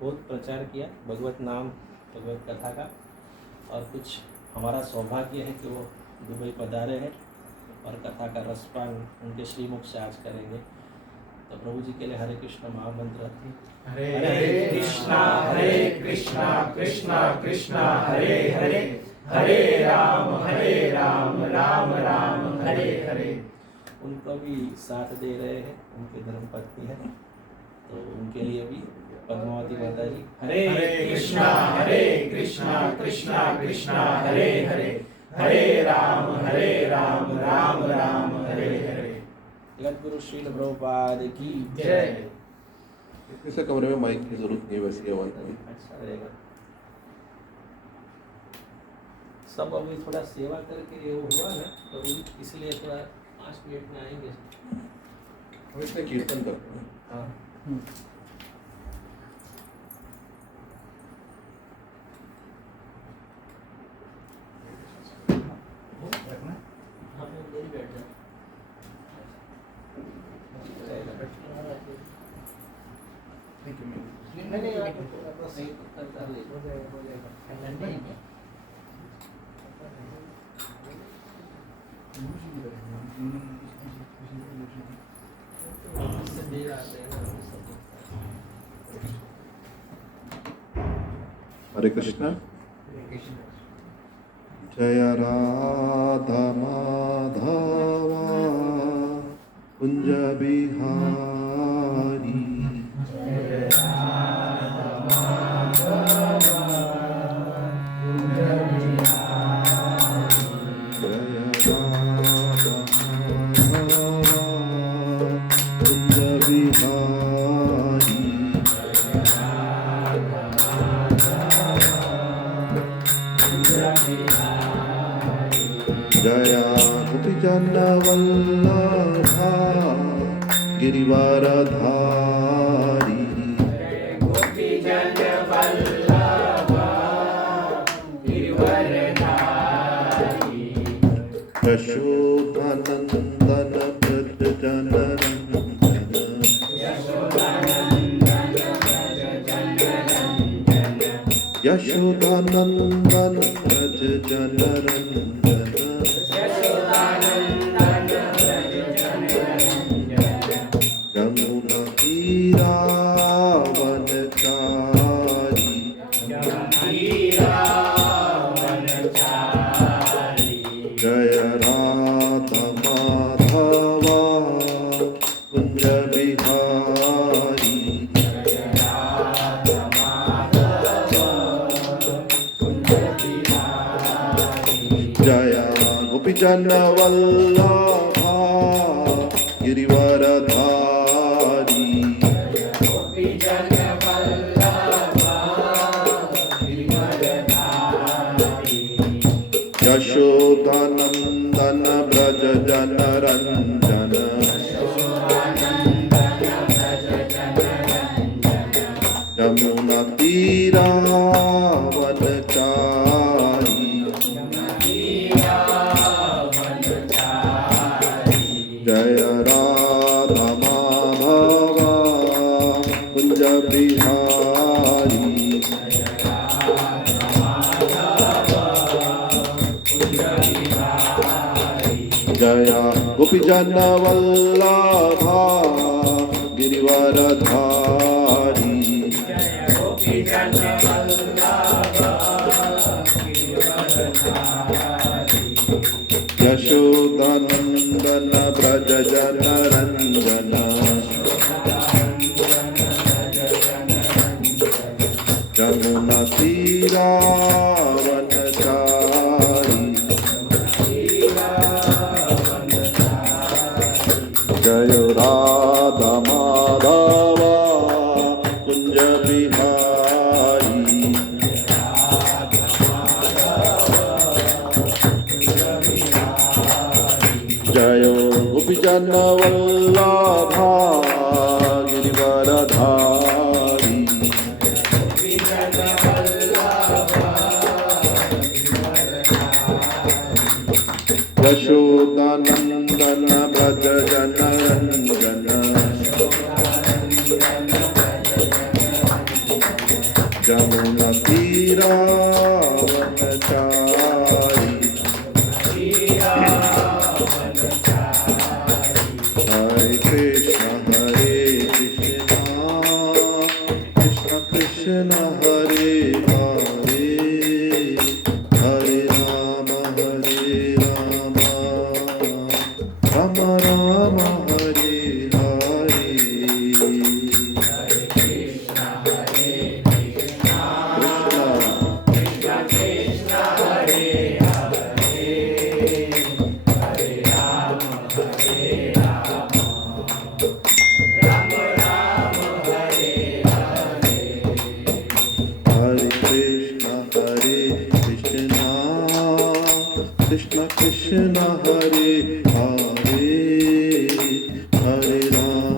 बहुत प्रचार किया भगवत नाम भगवत कथा का, और कुछ हमारा सौभाग्य है कि वो दुबई पधारे हैं और कथा का रसपान उनके श्रीमुख से आज करेंगे। तो प्रभु जी के लिए हरे कृष्ण महामंत्र। हरे कृष्णा कृष्णा कृष्णा हरे हरे, हरे राम राम राम हरे हरे। उनको भी साथ दे रहे हैं, उनके धर्मपत्नी है, तो उनके लिए भी पद्मावती माता जी। हरे कृष्णा कृष्णा कृष्णा हरे हरे, हरे राम राम राम हरे हरे। जगत गुरु श्रील प्रभुपाद की जय। इस कमरे में माइक की जरूरत नहीं, वैसे आवाज नहीं। अच्छा रहेगा। सब अभी थोड़ा सेवा करके वो हुआ ना, तो इसलिए थोड़ा 5 मिनट में आएंगे। हम इसमें कीर्तन करते हैं। हाँ हाँ, मैं इधर ही बैठ जाऊँ। नहीं, आप अपना सही कर लीजिए। हरे कृष्णा। जय राधा माधवा कुंज बिहारी, जया गोपीजन वल्लभा गिरिवरधारी, गोपीजन वल्लभा गिरिवरधारी, यशोदानंदन व्रज जनरंजन, यशोदानंदन व्रज जनरंजन, यमुना तीरावनचारी, जय राधा माधवा कुंज बिहारी, जया गोपीजन वल्लभा गिरिवरधारी, गोपीजन वल्लभा गिरिवरधारी, यशोदानंदन व्रज जनरंजन, यमुना तीरावनचारी, जय राधा माधवा कुंज बिहारी, जया गोपीजन वल्लभा गिरिवरधारी, यशोदानंदन व्रज जनरंजन, यमुना तीरावनचारी, जय राधा माधवा कुंज बिहारी, जय गोपीजन वल्लभा गिरिवरधारी, यशोदानंदन व्रज जनरंजन, जमुना तीरावनचारी हरे कृष्ण कृष्ण कृष्ण हरे हरे हरे राम राम राम हरे हरे कृष्ण कृष्ण हरे हरे हरे राम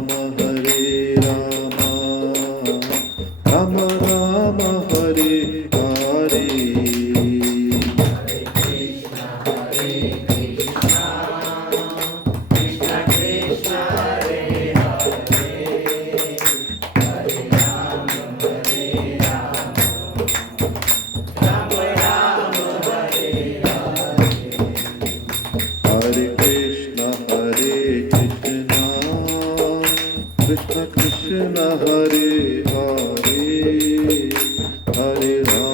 राम राम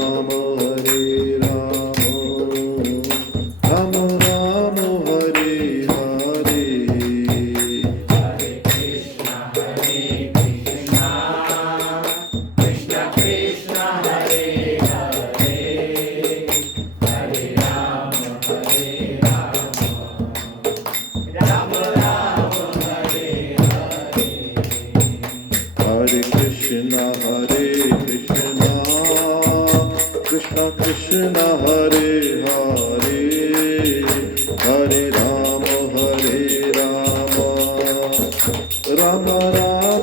हरे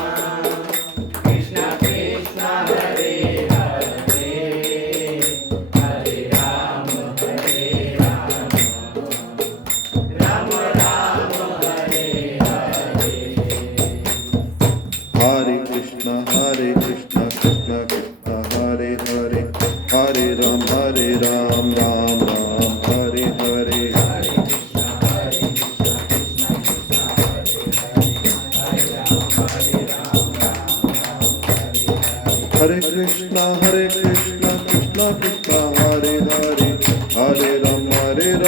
हरे हरे कृष्ण कृष्ण कृष्ण हरे हरे हरे राम राम राम हरे हरे हरे कृष्ण कृष्ण कृष्ण हरे हरे हरे राम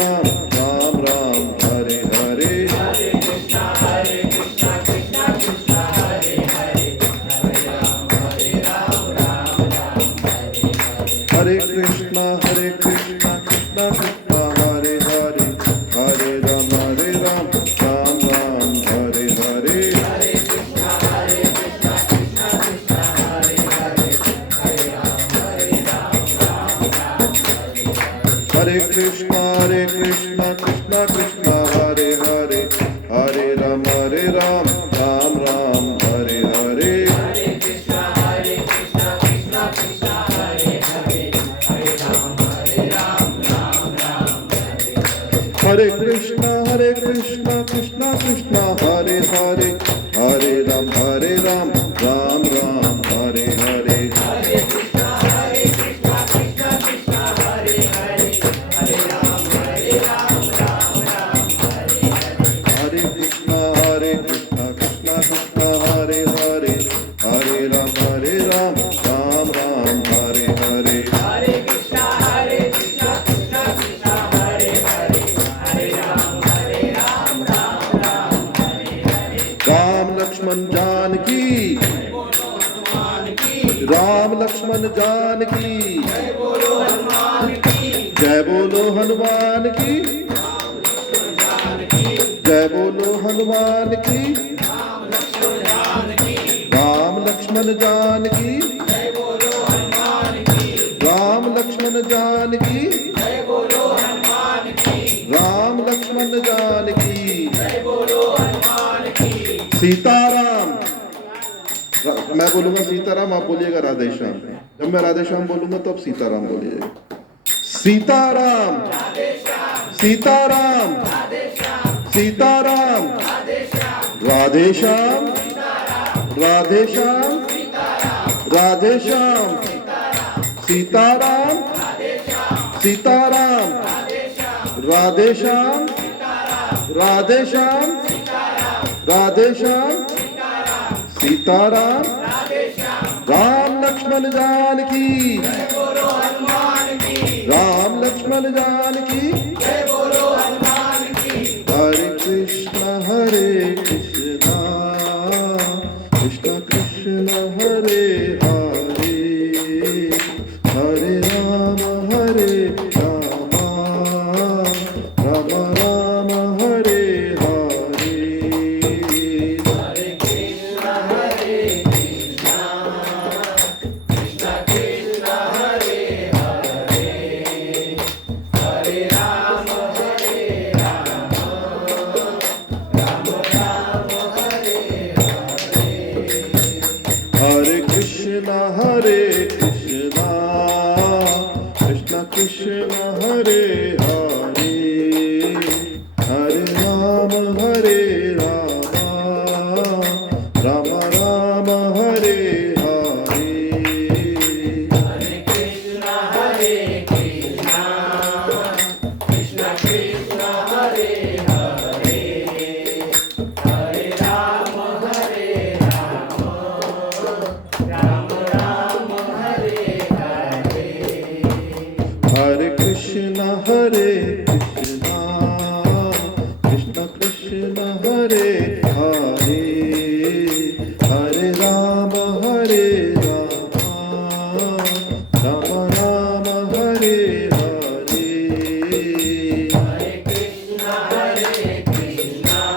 राम राम हरे हरे हरे कृष्ण कृष्ण कृष्ण हरे हरे हरे राम राम राम हरे हरे हरे कृष्ण कृष्ण कृष्ण हरे हरे हरे राम राम राम हरे हरे हरे कृष्ण कृष्ण कृष्ण हरे हरे हरे राम राम राम हरे हरे हरे कृष्ण कृष्ण कृष्ण हरे हरे हरे राम राम राम हरे हरे हरे कृष्ण कृष्ण कृष्ण हरे हरे हरे राम राम राम हरे हरे हरे कृष्ण कृष्ण कृष्ण हरे हरे हरे राम राम राम हरे हरे राम लक्ष्मण जानकी राम लक्ष्मण जानकी जय बोलो हनुमान की जय बोलो हनुमान की राम लक्ष्मण जानकी राम लक्ष्मण जानकी राम लक्ष्मण जानकी सीताराम। मैं बोलूंगा सीताराम, आप बोलिएगा राधेश्याम। जब मैं राधेश्याम बोलूंगा तो आप सीताराम बोलिएगा। सीताराम सीताराम सीताराम राधे श्याम राधे श्याम राधे श्याम सीताराम सीताराम राधे श्याम राधे श्याम राधे श्याम सीताराम राम लक्ष्मण जानकी राम लक्ष्मण जानकी हरे कृष्ण कृष्ण कृष्ण हरे हरे हरे राम राम राम हरे हरे हरे कृष्ण कृष्ण कृष्ण हरे हरे हरे राम राम राम हरे हरे हरे कृष्ण कृष्ण कृष्ण हरे हरे हरे राम राम राम हरे हरे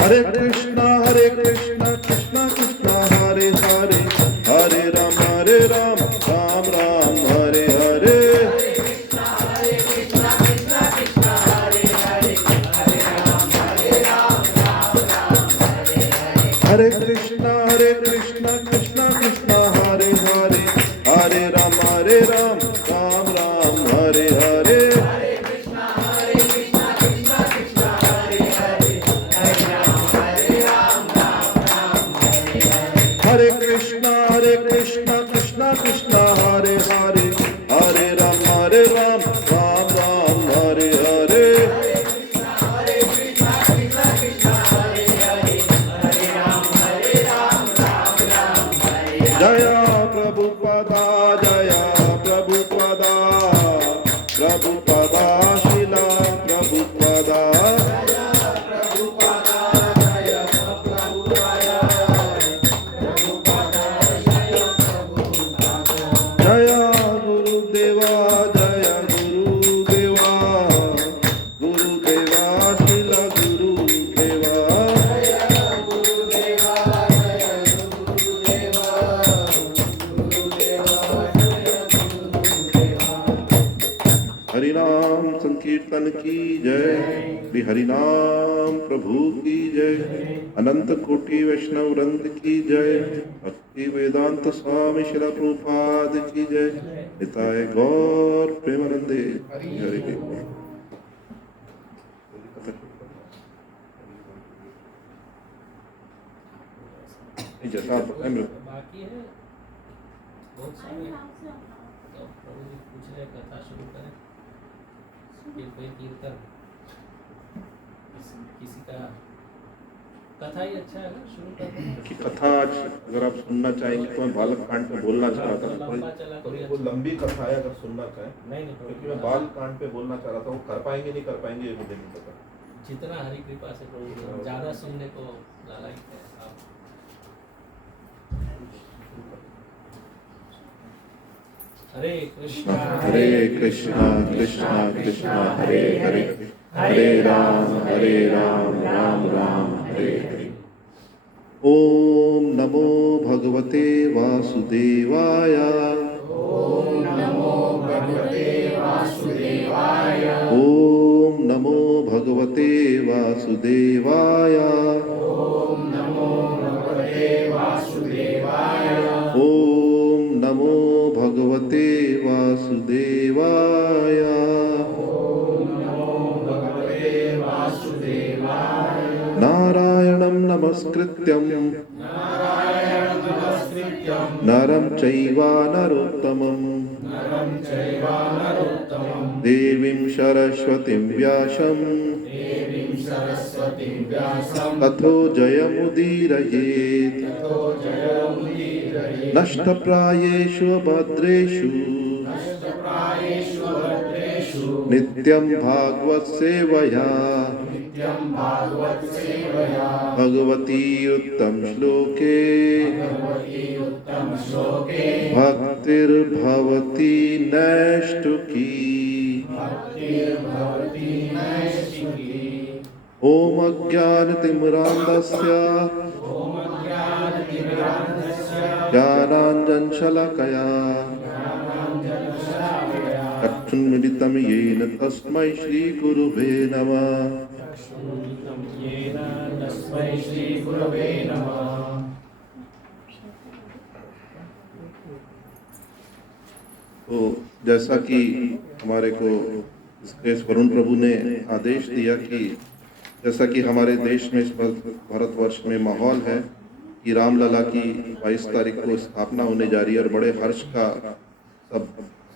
हरे कृष्ण कृष्ण कृष्ण हरे हरे हरे राम राम राम हरे हरे हरे कृष्ण कृष्ण कृष्ण हरे हरे हरे राम राम राम हरे हरे हरे कृष्ण कृष्ण कृष्ण हरे हरे हरे राम राम राम हरे हरे हरे कृष्ण कृष्ण कृष्ण हरे हरे हरे राम राम राम हरे हरे जय प्रभुपदा प्रभुपदा शिला प्रभुपदा जय गुरुदेवा गुरुदेवा शिला गुरुदेवा हरिनाम संकीर्तन की जय श्री हरिनाम प्रभु की जय अनंत कोटि वैष्णव वृंद की जय भक्ति वेदांत स्वामी शिला प्रभुपाद की जय निताय गौर प्रेमानंदे हरि जैसा आप बाकी है बहुत सारे, तो प्रभु जी पूछ रहे कथा शुरू करें, फिर कोई कीर्तन, किसी का कथा ही अच्छा है ना, शुरू करें की कथा आज अगर आप सुनना चाहेंगे तो मैं बालक कांड पे बोलना चाह रहा था लंबा चला थोड़ी कोई वो लंबी कथा है अगर सुनना चाहे नहीं क्योंकि मैं बाल कांड पे बोलना चाह रहा था, वो कर पाएंगे नहीं कर पाएंगे ये मुझे नहीं पता। जितना हरि कृपा से प्रभु ज्यादा सुनने को लायक है आप। हरे कृष्णा कृष्णा कृष्णा कृष्णा हरे हरे हरे राम राम राम ओम नमो भगवते वासुदेवाय। ओम नमो भगवते वासुदेवाय। ओम नमो भगवते वासुदेवाय। ओम नमो भगवते वासुदेवाय। ओम नमो भगवते वासुदेवाय। ओम नमो भगवते वासुदेवाय। नारायणं नमस्कृत्यं नारायणं नमस्कृत्यं नरं चैव नरोत्तमं नरं चैव नरोत्तमं देवीं सरस्वतीं व्यासं देवीं सरस्वतीं व्यासं ततो जयमुदीरयेत्। ततो जयमुदीरयेत्। नष्टप्रायेषु भद्रेषु नष्टप्रायेषु भद्रेषु नित्यं भागवत सेवया नित्यं भागवत सेवया भगवती उत्तम श्लोके भगवती उत्तम श्लोके भक्तिर्भवति नैष्ठुकी। भक्तिर्भवति नैष्ठिकी। ओम अज्ञानतिमिरान्धस्य ॐ ज्ञानतिमिरान्धस्य ज्ञानाञ्जनशलाकया ज्ञानाञ्जनशलाकया चक्षुन्मिलितं येन तस्मै श्रीगुरुवे नमः। येन तस्मै श्रीगुरवे नमः। तो जैसा कि हमारे को श्री वरुण प्रभु ने आदेश दिया कि जैसा कि हमारे देश में इस भारतवर्ष में माहौल है कि रामलला की 22 तारीख को स्थापना होने जा रही है और बड़े हर्ष का सब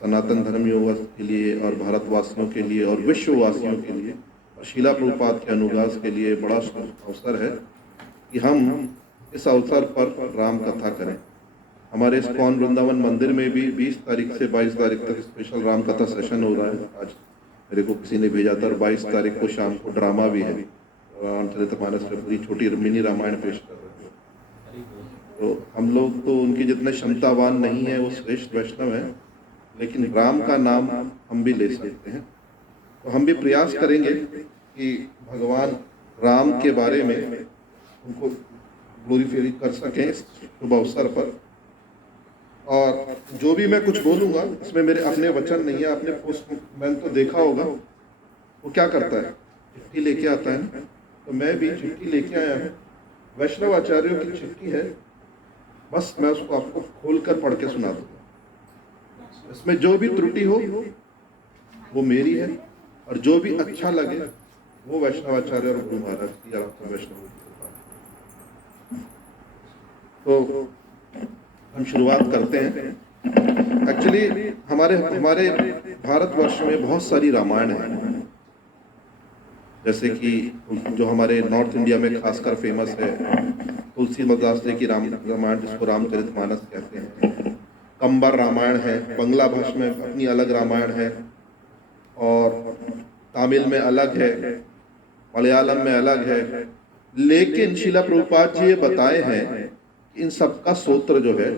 सनातन धर्मियों के लिए और भारतवासियों के लिए और विश्ववासियों के लिए और शीला प्रभुपाद के अनुगास के लिए बड़ा अवसर है कि हम इस अवसर पर राम कथा करें। हमारे इस्कॉन वृंदावन मंदिर में भी 20 तारीख से 22 तारीख तक स्पेशल राम कथा सेशन हो रहा है। आज मेरे को किसी ने भेजा था और 22 तारीख को शाम को ड्रामा भी है। रामचरितमानस में पूरी छोटी मिनी रामायण पेश कर रहे हैं। तो हम लोग तो उनकी जितने क्षमतावान नहीं है, वो श्रेष्ठ वैष्णव है, लेकिन राम का नाम हम भी ले सकते हैं। तो हम भी प्रयास करेंगे कि भगवान राम के बारे में उनको ग्लोरीफाई कर सकें इस शुभ अवसर पर। और जो भी मैं कुछ बोलूँगा इसमें मेरे अपने वचन नहीं है। आपने पोस्टमैन तो देखा होगा, वो क्या करता है, चिट्ठी लेके आता है ना, तो मैं भी चिट्ठी लेके आया हूँ। वैष्णव आचार्यों की चिट्ठी है, बस मैं उसको आपको खोलकर पढ़ के सुना दूँगा। इसमें जो भी त्रुटि हो वो मेरी है, और जो भी अच्छा लगे वो वैष्णव आचार्य और गुरु महाराज की आपका वैष्णव की कृपा। तो हम शुरुआत करते हैं। एक्चुअली हमारे भारतवर्ष में बहुत सारी रामायण है, जैसे कि जो हमारे नॉर्थ इंडिया में खासकर फेमस है तुलसीदास जी की रामायण, जिसको रामचरितमानस कहते हैं। कंबर रामायण है, बंगला भाषा में अपनी अलग रामायण है, और तमिल में अलग है, मलयालम में अलग है। लेकिन शिला प्रभुपाद जी ये बताए हैं इन सबका सूत्र जो है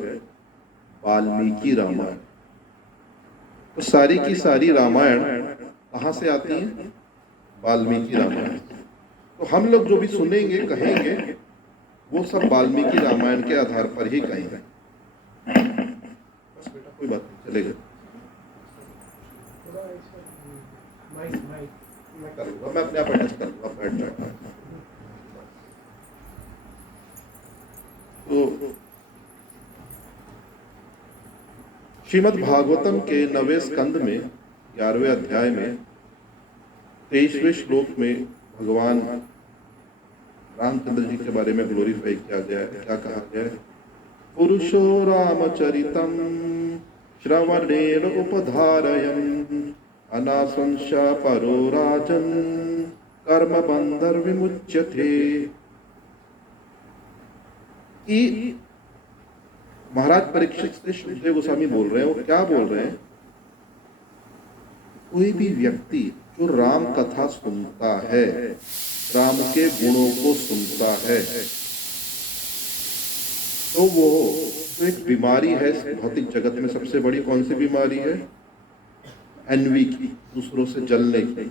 वाल्मीकि रामायण। तो सारी की सारी रामायण कहाँ से आती है? वाल्मीकि रामायण। तो हम लोग जो भी सुनेंगे कहेंगे वो सब वाल्मीकि रामायण के आधार पर ही कहेंगे। बस बेटा कोई बात नहीं, चलेगा। मैं कर लूँगा, मैं अपने आप एडजस्ट कर लूँगा, बैठ जाएगा। तो श्रीमद् भागवतम के 9वें स्कंद में 11वें अध्याय में 23वें श्लोक में भगवान रामचंद्र जी के बारे में ग्लोरीफाई किया गया है। क्या कहा गया है? पुरुषो रामचरितम श्रवणेन उपधारयन् अनासंशा परो राजन् कर्म बंधर विमुच्यते। कि महाराज परीक्षित से सुखदेव गोस्वामी बोल रहे हैं, वो क्या बोल रहे हैं? कोई भी व्यक्ति जो राम कथा सुनता है, राम के गुणों को सुनता है, तो वो तो एक बीमारी है भौतिक जगत में। सबसे बड़ी कौन सी बीमारी है? एनवी की, दूसरों से जलने की,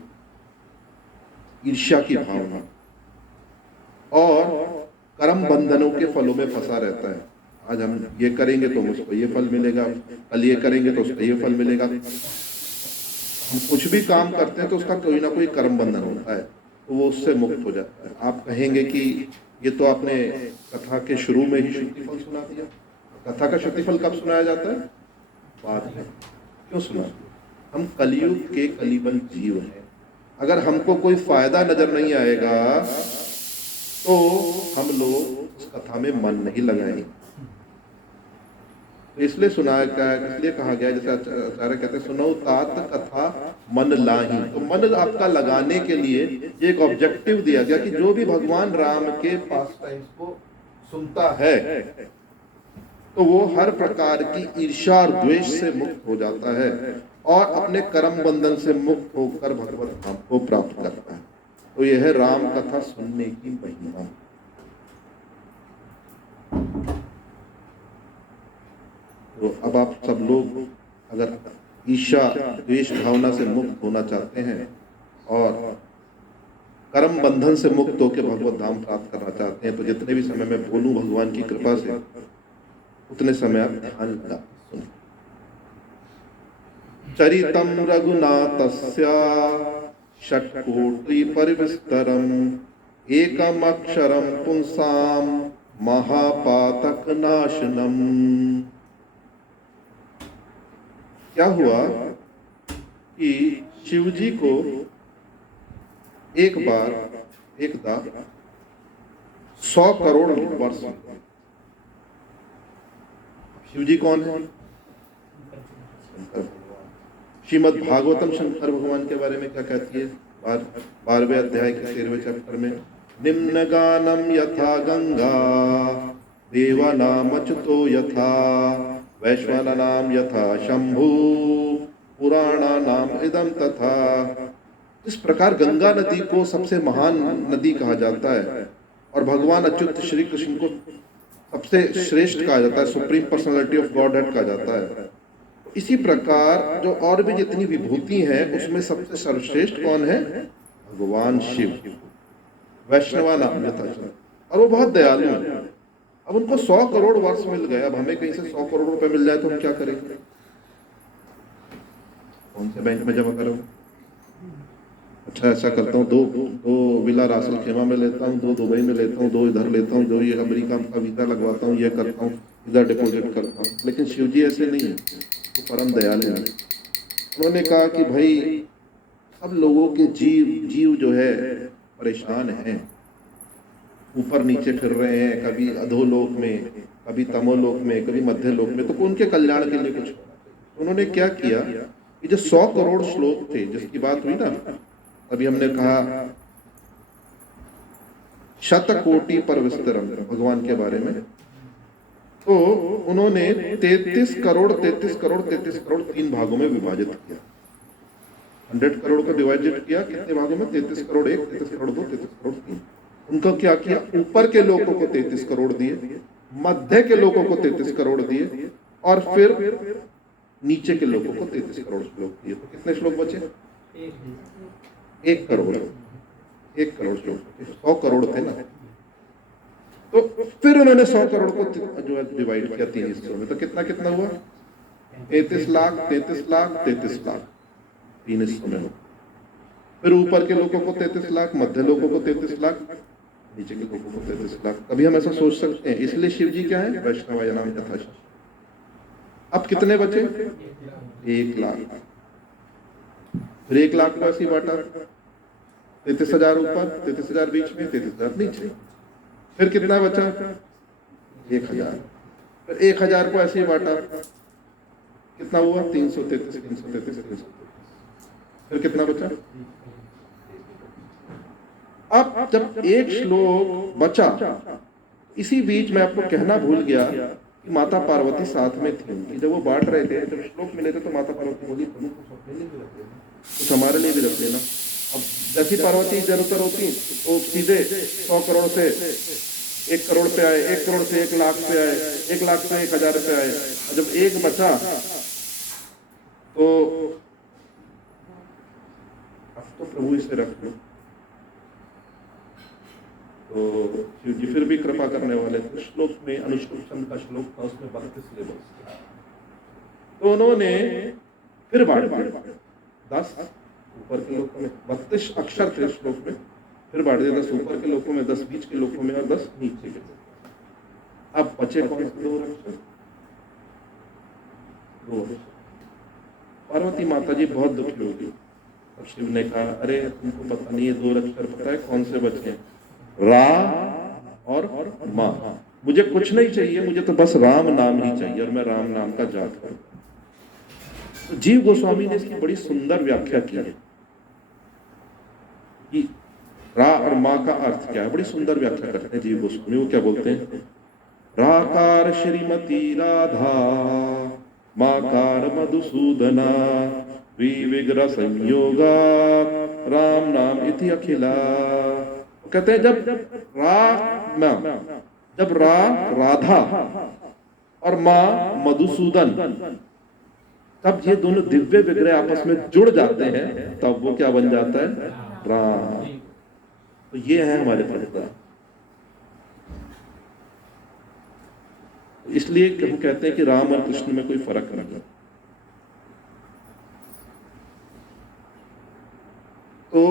ईर्ष्या की भावना। और कर्म कर्म बंधनों के फलों में फंसा रहता है। आज हम ये करेंगे तो उसको ये फल मिलेगा, कल ये करेंगे तो उसको ये फल मिलेगा। हम कुछ भी काम करते हैं तो उसका कोई ना कोई कर्म बंधन होता है, तो वो उससे मुक्त हो जाता है। आप कहेंगे कि ये तो आपने कथा के शुरू में ही श्रुतिफल सुना दिया। कथा का श्रुतिफल कब सुनाया जाता है? बाद में। क्यों सुना? हम कलयुग के कलिबल जीव हैं। अगर हमको कोई फायदा नजर नहीं आएगा तो हम लोग उस कथा में मन नहीं लगाएंगे। इसलिए सुनाया गया, इसलिए कहा गया, जैसे आचार्य कहते हैं सुनो तात कथा मन लाही। तो मन आपका लगाने के लिए एक ऑब्जेक्टिव दिया गया कि जो भी भगवान राम के पास टाइम्स को सुनता है तो वो हर प्रकार की ईर्ष्या और द्वेष से मुक्त हो जाता है और अपने कर्म बंधन से मुक्त होकर भगवत धाम को प्राप्त करता है। तो यह है राम कथा सुनने की महिमा। तो अब आप सब लोग अगर ईर्ष्या द्वेष भावना से मुक्त होना चाहते हैं और कर्म बंधन से मुक्त होकर भगवत धाम प्राप्त करना चाहते हैं तो जितने भी समय मैं बोलूं भगवान की कृपा से उतने समय आप ध्यान लगा सुने। चरितम रघुनाथस्य षट्कोटि परिविस्तरम एकम अक्षरम पुंसाम महापातक नाशनम। क्या हुआ कि शिव जी को एक बार एकदा 100 करोड़ वर्ष। शिव जी कौन है? शंकर भगवान। श्रीमद् भागवतम शंकर भगवान के बारे में क्या कहती है? 12वें अध्याय के 13वें चैप्टर में निम्न गानम यथा गंगा देवानाम अच्युतो यथा वैश्वानाम यथा शंभु पुराणानाम इदम तथा। इस प्रकार गंगा नदी को सबसे महान नदी कहा जाता है और भगवान अच्युत श्री कृष्ण को सबसे श्रेष्ठ कहा जाता है, सुप्रीम पर्सनालिटी ऑफ गॉडहेड कहा जाता है। इसी प्रकार जो और भी जितनी विभूति हैं उसमें सबसे सर्वश्रेष्ठ कौन है? भगवान शिव। वैष्णवा नाम यथा, और वो बहुत दयालु है। अब उनको 100 करोड़ वर्ष मिल गए, अब हमें कहीं से 100 करोड़ रुपए मिल जाए तो हम क्या करेंगे? कौन से बैंक में जमा करूं? अच्छा ऐसा करता हूँ, दो विला रासल खेमा में लेता हूँ, 2 दुबई में लेता हूँ, 2 इधर लेता हूँ, 2 ये अमेरिका का वीजा लगवाता हूँ, ये करता हूँ, इधर डिपॉजिट करता हूँ। लेकिन शिव जी ऐसे नहीं है, वो परम दयालु है। उन्होंने कहा कि भाई सब लोगों के जीव जो है परेशान हैं, ऊपर नीचे फिर रहे हैं, कभी अधोलोक में, कभी तमोलोक में, कभी मध्य लोक में, तो उनके कल्याण के लिए कुछ। उन्होंने क्या किया कि जो 100 करोड़ श्लोक थे जिसकी बात हुई ना, अभी हमने कहा शतकोटि पर विस्तरम भगवान के बारे में, तो उन्होंने 33 करोड़ 3 भागों में विभाजित किया। 100 करोड़ को डिवाइडेड किया कितने भागों में? 33 करोड़ 1, 33 करोड़ 2, 33 करोड़ 3। उनका क्या किया? ऊपर के लोगों को 33 करोड़ दिए, मध्य के लोगों को 33 करोड़ दिए और फिर नीचे के लोगों को 33 करोड़ श्लोक दिए। तो कितने श्लोक बचे? 1 करोड़। 1 करोड़ श्लोक, 100 करोड़ थे ना। तो फिर उन्होंने 100 करोड़ को जो है डिवाइड किया 3 हिस्सों में, तो कितना हुआ? 33 लाख 33 लाख 33 लाख 3 हिस्सों में हो। फिर ऊपर के लोगों को 33 लाख, मध्य लोगों को 33 लाख, नीचे के लोगों को 33 लाख। कभी हम ऐसा सोच सकते हैं। इसलिए शिव जी क्या है? वैष्णवाय नाम यथा। अब कितने बचे? 1 लाख। फिर 1 लाख को ऐसी बांटा, 33,000 ऊपर, 33,000 बीच में, 33,000 नीचे। फिर कितना बचा? 1,000। फिर 1,000 को ऐसे ही बांटा, कितना हुआ? 333, 333, 333। फिर कितना बचा? अब जब एक श्लोक बचा, इसी बीच में आपको कहना भूल गया कि माता पार्वती साथ में थी उनकी। जब वो बांट रहे थे, जब श्लोक मिले थे, तो माता पार्वती बोली प्रभु कुछ अपने लिए भी रख लेना, कुछ हमारे लिए भी रख लेना। अब जैसी पार्वती जरूरत होती तो सीधे 100 करोड़ से 1 करोड़ पे आए, 1 करोड़ से 1 लाख पे आए, 1 लाख से 1,000 पे आए। और जब एक बचा तो अब तो प्रभु इसे रख लो। तो शिव जी फिर भी कृपा करने वाले थे। श्लोक में अनुष्टुप छंद का श्लोक था, उसमें 32 लेवल्स थे। तो उन्होंने फिर बांट दिया, 10 ऊपर के लोकों में, 32 अक्षर थे श्लोक में, फिर बांट दिया 10 ऊपर के लोकों में, 10 बीच के लोकों में और 10 नीचे के लोकों में। अब बचे कौन से 2 अक्षर? 2 अक्षर। पार्वती माता जी बहुत दुखी होगी। और शिव ने कहा, अरे तुमको पता नहीं है 2 अक्षर पता है कौन से बचे हैं? रा और मा। मुझे कुछ नहीं चाहिए, मुझे तो बस राम नाम ही चाहिए और मैं राम नाम का जाप करूं। तो जीव गोस्वामी ने इसकी बड़ी सुंदर व्याख्या की है कि रा और माँ का अर्थ क्या है। बड़ी सुंदर व्याख्या करते हैं जीव गोस्वामी। वो क्या बोलते हैं? राकार श्रीमती राधा, माकार मधुसूदना, विग्रह संयोगा राम नाम इति अखिला। कहते हैं जब राधा और माँ मधुसूदन, तब ये दोनों दिव्य विग्रह आपस में जुड़ जाते हैं, तब वो क्या बन जाता है? राम। तो ये है हमारे परंपरा। इसलिए हम कहते हैं कि राम और कृष्ण में कोई फर्क नहीं है। तो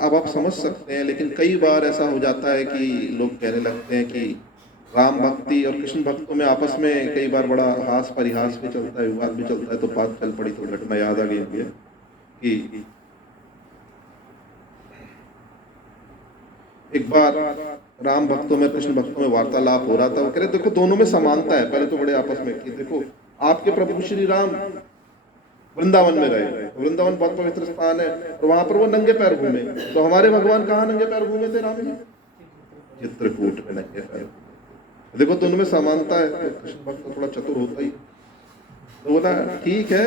अब आप समझ सकते हैं, लेकिन कई बार ऐसा हो जाता है कि लोग कहने लगते हैं कि राम भक्ति और कृष्ण भक्तों में आपस में कई बार बड़ा हास परिहास भी चलता है, विवाद भी चलता है। तो बात चल पड़ी तो घटना याद आ गई है कि एक बार राम भक्तों में कृष्ण भक्तों में वार्तालाप हो रहा था। वो कह रहे देखो दोनों में समानता है। पहले तो बड़े आपस में कि देखो आपके प्रभु श्री राम वृंदावन में रहे, वृंदावन बहुत पवित्र स्थान है और वहां पर वो नंगे पैर घूमे। तो हमारे भगवान कहाँ नंगे पैर घूमे थे? राम जी चित्रकूट में नंगे पैर। देखो दोनों में समानता है। तो कृष्ण भक्त थोड़ा चतुर होता ही, तो बोला ठीक है,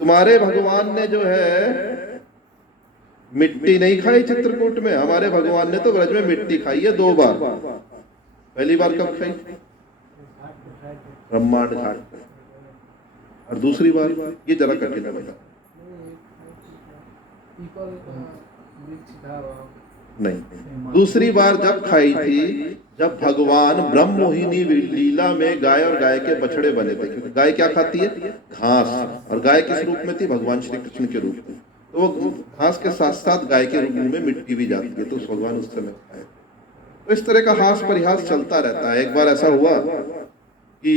तुम्हारे भगवान ने जो है मिट्टी नहीं खाई चित्रकूट में, हमारे भगवान ने तो ब्रज में मिट्टी खाई है 2 बार। पहली बार कब खाई? ब्रह्मांड घाट पर। और दूसरी बार ये जरा कठिन है बता। नहीं, दूसरी बार जब खाई थी जब भगवान ब्रह्म मोहिनी लीला में गाय और गाय के बछड़े बने थे। क्योंकि गाय क्या खाती है? घास। और गाय किस रूप में थी? भगवान श्री कृष्ण के रूप में। तो वो घास के साथ साथ गाय के रूप में मिट्टी भी जाती है, तो भगवान उस समय खाए। तो इस तरह का हास परिहास चलता रहता है। एक बार ऐसा हुआ कि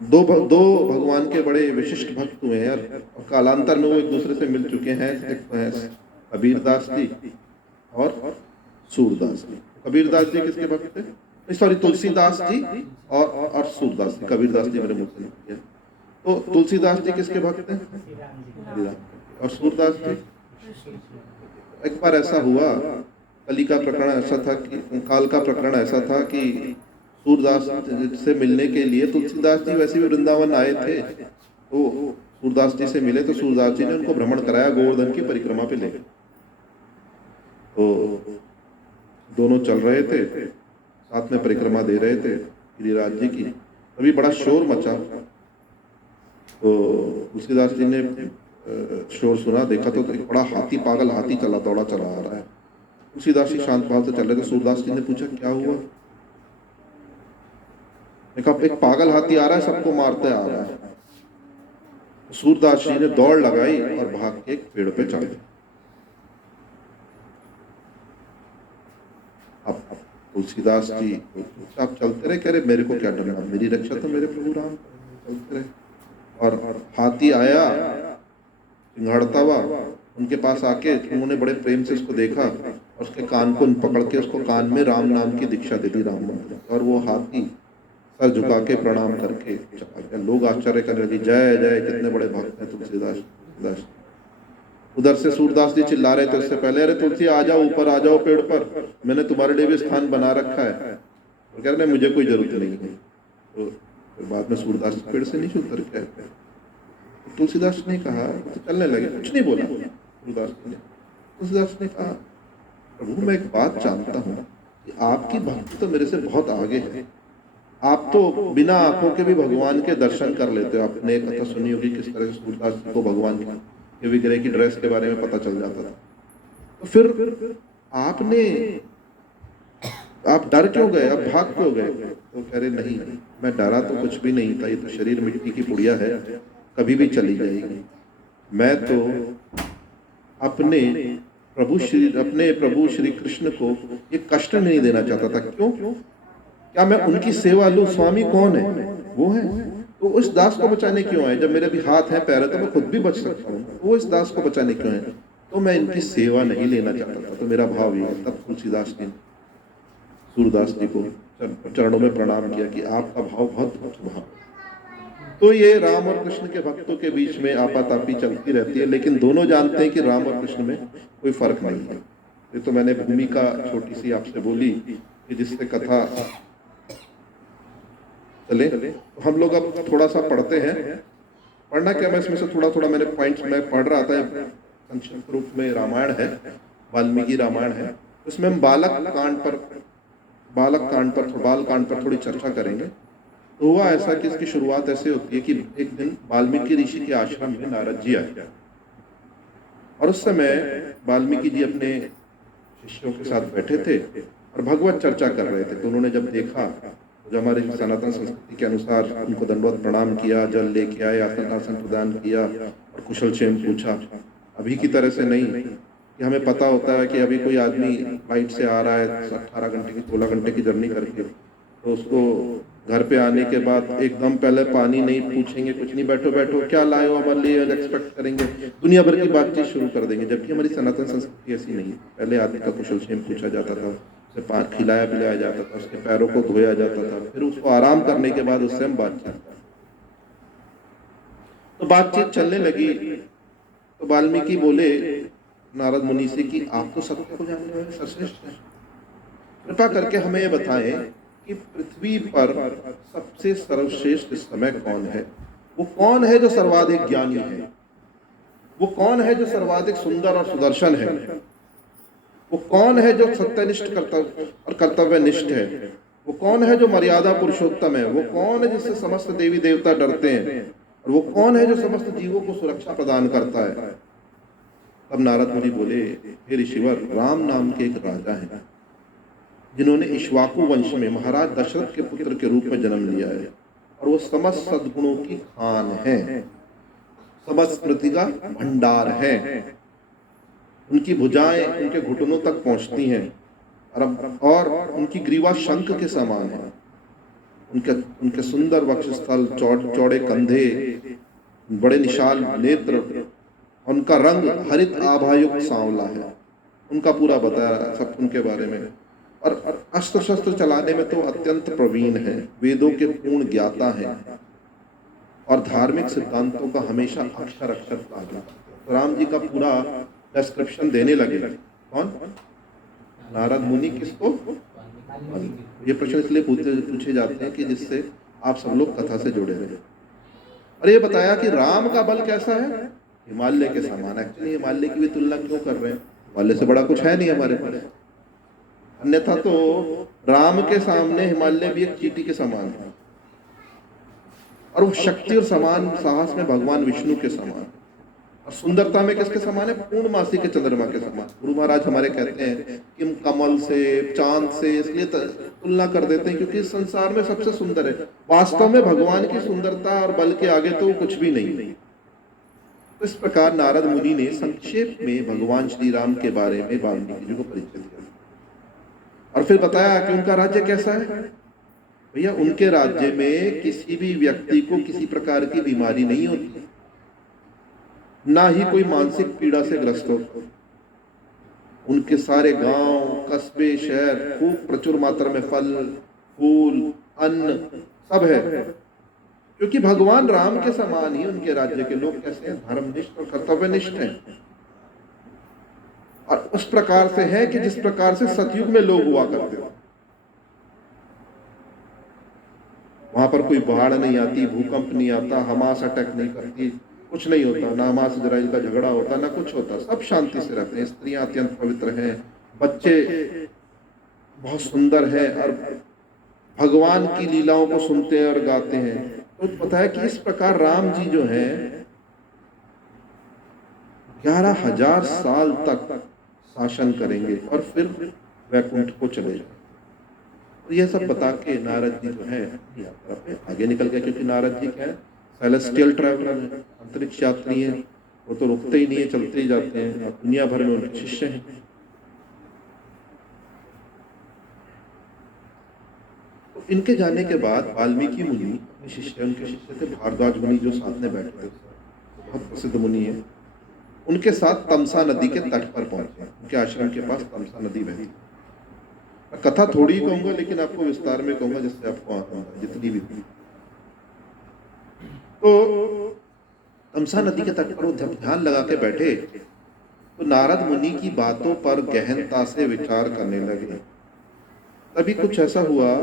दो भगवान के बड़े विशिष्ट भक्त हुए हैं और कालांतर में वो एक दूसरे से मिल चुके हैं। कबीरदास जी और सूरदास जी। कबीरदास जी किसके भक्त थे? सॉरी, तुलसीदास जी और सूरदास जी। कबीरदास जी मेरे मुंह से निकल गया। तो तुलसीदास जी किसके भक्त हैं? और सूरदास जी। एक बार ऐसा हुआ, कली का प्रकरण ऐसा था कि काल का प्रकरण ऐसा था कि सूरदास से मिलने के लिए तुलसीदास जी वैसे भी वृंदावन आए थे। तो सूरदास जी से मिले तो सूरदास जी ने उनको भ्रमण कराया, गोवर्धन की परिक्रमा पे ले। तो दोनों चल रहे थे, साथ में परिक्रमा दे रहे थे गिरिराज जी की। तभी बड़ा शोर मचा। तो तुलसीदास जी ने शोर सुना, देखा तो एक बड़ा हाथी, पागल हाथी दौड़ा चला आ रहा है। तुलसीदास जी शांत भाव से चल रहे थे। सूरदास जी ने पूछा क्या हुआ? एक पागल हाथी आ रहा है, सबको मारते आ रहा है। सूरदास जी ने दौड़ लगाई और भाग के एक पेड़ पे चढ़ गए। अब तुलसीदास जी आप चलते रहे, कह रहे मेरे को क्या डरना, मेरी रक्षा तो मेरे प्रभु राम। चलते रहे और हाथी आया सिंघाड़ता हुआ, उनके पास आके उन्होंने बड़े प्रेम से उसको देखा और उसके कान को पकड़ के उसको कान में राम नाम की दीक्षा दे दी, राम मंत्र। और वो हाथी सर झुका के प्रणाम करके चला गया। लोग आश्चर्य करने लगे, जय जय, कितने बड़े भक्त हैं तुलसीदास। उधर से सूरदास जी चिल्ला रहे थे उससे पहले, अरे तुलसी आ जाओ, ऊपर आ जाओ पेड़ पर, मैंने तुम्हारे लिए भी स्थान बना रखा है। और कह रहे मुझे कोई जरूरत नहीं है। तो बाद में सूरदास पेड़ से नहीं उतर के आए। तुलसीदास ने कहा, तो चलने लगे, कुछ नहीं बोला तुलसीदास ने कहा, प्रभु मैं एक बात जानता हूँ कि आपकी भक्ति तो मेरे से बहुत आगे है। आप तो बिना आंखों के भी भगवान के दर्शन कर लेते हो। आपने कथा सुनी होगी किस तरह से सूरदास जी को भगवान उनके विग्रह की ड्रेस के बारे में पता चल जाता था। तो फिर आप डर क्यों गए, आप भाग क्यों गए? तो कह रहे नहीं, मैं डरा तो कुछ भी नहीं था, ये तो शरीर मिट्टी की पुड़िया है, कभी भी चली जाएगी। मैं तो अपने प्रभु श्री कृष्ण को ये कष्ट नहीं देना चाहता था। क्यों? क्या मैं उनकी सेवा लूं? स्वामी कौन है? वो है। तो उस दास को बचाने क्यों आए? जब मेरे भी हाथ है पैर है तो मैं खुद भी बच सकता हूँ, वो इस दास को बचाने क्यों आए? तो मैं इनकी सेवा नहीं लेना चाहता था। तो मेरा भाव ये है। तब तुलसीदास ने सूरदास जी को चरणों में प्रणाम किया कि आपका भाव बहुत भाव। तो ये राम और कृष्ण के भक्तों के बीच में आपातापी चलती रहती है, लेकिन दोनों जानते हैं कि राम और कृष्ण में कोई फर्क नहीं है। ये तो मैंने भूमिका छोटी सी आपसे बोली कि जिससे कथा चले। तो हम लोग अब थोड़ा सा पढ़ते हैं। पढ़ना क्या, मैं इसमें से थोड़ा थोड़ा मैंने पॉइंट्स में पढ़ रहा था। संक्षिप्त रूप में रामायण है, वाल्मीकि रामायण है। उसमें हम बाल कांड पर थोड़ी चर्चा करेंगे। तो हुआ ऐसा कि इसकी शुरुआत ऐसे होती है कि एक दिन वाल्मीकि ऋषि के आश्रम में नारद जी आए और उस समय वाल्मीकि जी अपने शिष्यों के साथ बैठे थे और भगवत चर्चा कर रहे थे। तो उन्होंने जब देखा, जो हमारे सनातन संस्कृति के अनुसार उनको दंडवत प्रणाम किया, जल लेके आए, आसन प्रदान किया और कुशल क्षेम पूछा। अभी की तरह से नहीं कि हमें पता होता है कि अभी कोई आदमी फ्लाइट से आ रहा है 18 घंटे की 16 घंटे की जर्नी करके, तो उसको घर पे आने के बाद एकदम पहले पानी नहीं पूछेंगे, कुछ नहीं, बैठो बैठो क्या लाए हो हमारे लिए, एक्सपेक्ट करेंगे, दुनिया भर की बातचीत शुरू कर देंगे। जबकि हमारी सनातन संस्कृति ऐसी नहीं। पहले आदमी का कुशल क्षेम पूछा जाता था, उसे पानी खिलाया पिलाया जाता था, उसके पैरों को धोया जाता था, फिर उसको आराम करने के बाद उससे हम बातचीत। तो बातचीत चलने लगी। तो वाल्मीकि बोले नारद मुनि से कि आप तो सत्य को जानने वाले सर्वश्रेष्ठ हैं, कृपा करके हमें ये बताएं कि पृथ्वी पर सबसे सर्वश्रेष्ठ समय कौन है? वो कौन है जो सर्वाधिक ज्ञानी है? वो कौन है जो सर्वाधिक सुंदर और सुदर्शन है? वो कौन है जो सत्यनिष्ठ और कर्तव्यनिष्ठ है? वो कौन है जो मर्यादा पुरुषोत्तम है? वो कौन है जिससे समस्त देवी देवता डरते हैं? और वो कौन है जो समस्त जीवों को सुरक्षा प्रदान करता है? तब नारद मुनि बोले, हे ऋषिवर, राम नाम के एक राजा हैं जिन्होंने इक्ष्वाकु वंश में महाराज दशरथ के पुत्र के रूप में जन्म लिया है और वो समस्त सद्गुणों की खान है, समस्त स्मृति का भंडार है। उनकी भुजाएं उनके घुटनों तक पहुंचती हैं और उनकी ग्रीवा शंख के समान है। उनके सुंदर वक्षस्थल, चौड़े कंधे, बड़े विशाल नेत्र, उनका रंग हरित आभायुक्त सांवला है। उनका पूरा बताया सब उनके बारे में। और अस्त्र शस्त्र चलाने में तो अत्यंत प्रवीण है, वेदों के पूर्ण ज्ञाता है और धार्मिक सिद्धांतों का हमेशा अक्षर अक्षर पालन। तो राम जी का पूरा डिस्क्रिप्शन देने लगे। कौन? नारद मुनि। किसको? ये प्रश्न इसलिए पूछे जाते हैं कि जिससे आप सब लोग कथा से जुड़े रहे। और ये बताया कि राम का बल कैसा है? हिमालय के समान। एक्चुअली हिमालय की भी तुलना क्यों कर रहे हैं? हिमालय से बड़ा कुछ है नहीं हमारे पास। अन्यथा तो राम के सामने हिमालय भी एक चींटी के समान है। और वो शक्ति और समान साहस में भगवान विष्णु के समान, और सुंदरता में किसके समान है? पूर्णमासी के चंद्रमा के समान। गुरु महाराज हमारे कहते हैं कि हम कमल से, चांद से इसलिए तुलना कर देते हैं क्योंकि इस संसार में सबसे सुंदर है। वास्तव में भगवान की सुंदरता और बल के आगे तो कुछ भी नहीं। तो इस प्रकार नारद मुनि ने संक्षेप में भगवान श्री राम के बारे में वाल्मीकि जी को परिचय दिया और फिर बताया कि उनका राज्य कैसा है। भैया, उनके राज्य में किसी भी व्यक्ति को किसी प्रकार की बीमारी नहीं होती, ना ही कोई मानसिक पीड़ा से ग्रस्त होता। उनके सारे गांव, कस्बे, शहर खूब प्रचुर मात्रा में फल, फूल, अन्न सब है, क्योंकि भगवान राम के समान ही उनके राज्य के लोग कैसे हैं? धर्मनिष्ठ और कर्तव्यनिष्ठ हैं। और उस प्रकार से है कि जिस प्रकार से सतयुग में लोग हुआ करते थे। वहां पर कोई बाढ़ नहीं आती, भूकंप नहीं आता, हमास अटैक नहीं करती, कुछ नहीं होता, ना हमास इजराइल का झगड़ा होता, ना कुछ होता, सब शांति से रहते हैं। स्त्रियां अत्यंत पवित्र हैं, बच्चे बहुत सुंदर हैं और भगवान की लीलाओं को सुनते हैं और गाते हैं। तो पता है कि इस प्रकार राम जी जो हैं 11,000 साल तक शासन करेंगे और फिर वैकुंठ को चले जाएंगे। तो ये सब बता के नारद जी जो है यात्रा पे आगे निकल गए, क्योंकि नारद जी क्या है, सेलेस्टियल ट्रैवलर है, अंतरिक्ष यात्री हैं, वो तो रुकते ही नहीं है, चलते ही जाते हैं, और दुनिया भर में उनके शिष्य हैं। तो इनके जाने के बाद वाल्मीकि मुनि अपने शिष्य, उनके शिष्य थे भारद्वाज मुनि जो साथ में बैठे थे, बहुत प्रसिद्ध मुनि है, उनके साथ तमसा नदी के तट पर पहुंचे। उनके आश्रम के पास तमसा नदी बहती। कथा थोड़ी ही कहूंगा, लेकिन आपको विस्तार में कहूंगा जिससे आपको जितनी भी थी। तो तमसा नदी के तट पर वो जब ध्यान लगा के बैठे तो नारद मुनि की बातों पर गहनता से विचार करने लगे। तभी कुछ ऐसा हुआ,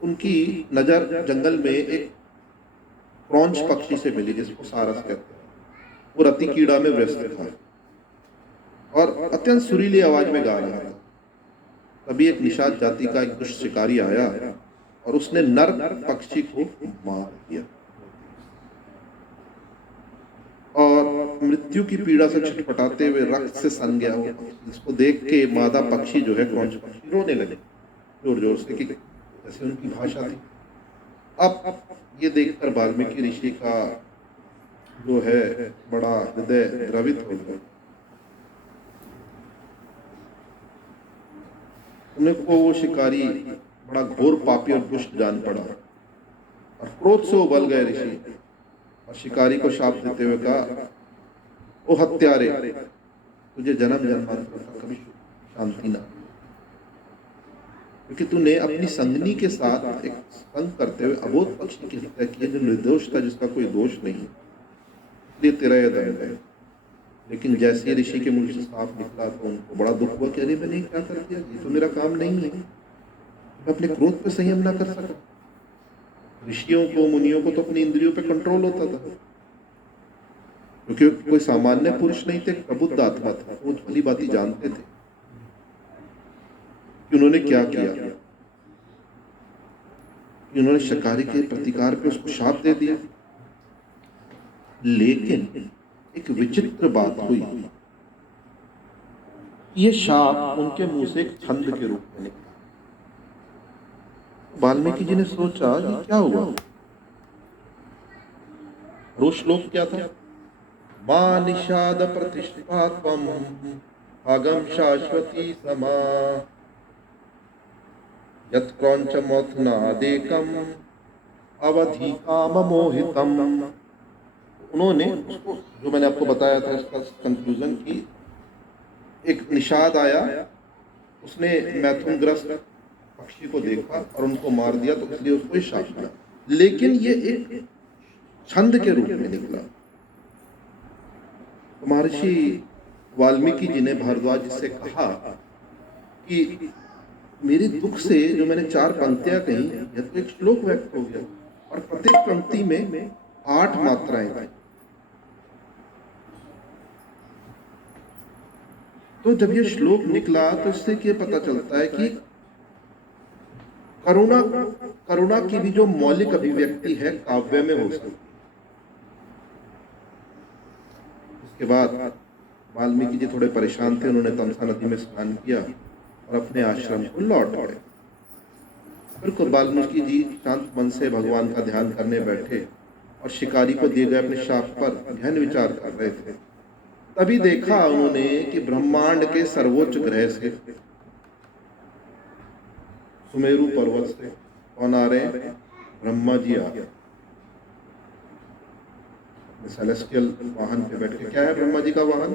उनकी नजर जंगल में एक क्रॉंच पक्षी से मिली जिसको सारस कहते हैं। वो रति कीड़ा में व्यस्त था और अत्यंत सुरीली आवाज में गा रहा था। तभी एक निषाद जाति का एक दुष्ट शिकारी आया और उसने नर पक्षी को मार दिया और मृत्यु की पीड़ा से छटपटाते हुए रक्त से सन गया वो पक्षी, जिसको देख के मादा पक्षी जो है क्रॉंच पक्षी रोने लगे जोर जोर से, कि जैसे उनकी भाषा थी। अब ये देखकर वाल्मीकि ऋषि का जो है बड़ा हृदय द्रवित हो गया। उनको वो शिकारी बड़ा घोर पापी और दुष्ट जान पड़ा और क्रोध से उबल गए ऋषि और शिकारी को शाप देते हुए कहा, ओ हत्यारे, तुझे जन्म जन्मांतर का कभी शांति ना, क्योंकि तूने अपनी संगनी के साथ एक संग करते हुए अबोध पक्षी की हत्या की है, जो निर्दोष था, जिसका कोई दोष नहीं, इसलिए तेरा यह दंड है। लेकिन जैसे ऋषि के मुंह से साफ निकला तो उनको बड़ा दुख हुआ कि अरे मैंने क्या कर दिया, ये तो मेरा काम नहीं है, मैं अपने क्रोध पे संयम ना कर सका। ऋषियों को, मुनियों को तो अपनी इंद्रियों पे कंट्रोल होता था, क्योंकि कोई सामान्य पुरुष नहीं थे, प्रबुद्ध आत्मा था, वो भली बात जानते थे कि उन्होंने क्या किया। उन्होंने शिकारी के प्रतिकार पे उसको शाप दे दिया। लेकिन एक विचित्र बात हुई, ये शाप उनके मुंह से एक छंद के रूप में निकला। वाल्मीकि जी ने सोचा ये क्या हुआ। वो श्लोक क्या था, मां निषाद प्रतिष्ठा त्वम आगम शाश्वती समा यत् क्रौंच मौथनादेकम अवधि काम मोहितम। उन्होंने उसको, जो मैंने आपको बताया था इसका कंक्लूजन, की एक निषाद आया, उसने मैथुनग्रस्त पक्षी को देखा और उनको मार दिया, तो इसलिए उसको ही शाप मिला। लेकिन ये एक छंद के रूप में निकला। तो महर्षि वाल्मीकि जी ने भारद्वाज जी से कहा कि मेरे दुख से जो मैंने 4 पंक्तियां कही, यह तो एक श्लोक व्यक्त हो गया और प्रत्येक पंक्ति में 8 मात्राएं थी। तो जब ये श्लोक निकला तो इससे क्या पता चलता है कि करुणा की भी जो मौलिक अभिव्यक्ति है काव्य में हो सकती। इसके बाद वाल्मीकि जी थोड़े परेशान थे, उन्होंने तमसा नदी में स्नान किया और अपने आश्रम को लौट आए। फिर वाल्मीकि जी शांत मन से भगवान का ध्यान करने बैठे और शिकारी को दिए गए अपने शाप पर गहन विचार कर रहे थे। तभी देखा उन्होंने कि ब्रह्मांड के सर्वोच्च ग्रह से, सुमेरु पर्वत से कौन आ रहे हैं, ब्रह्मा जी आ गए सेलेस्टियल वाहन पे बैठ के। क्या है ब्रह्मा जी का वाहन?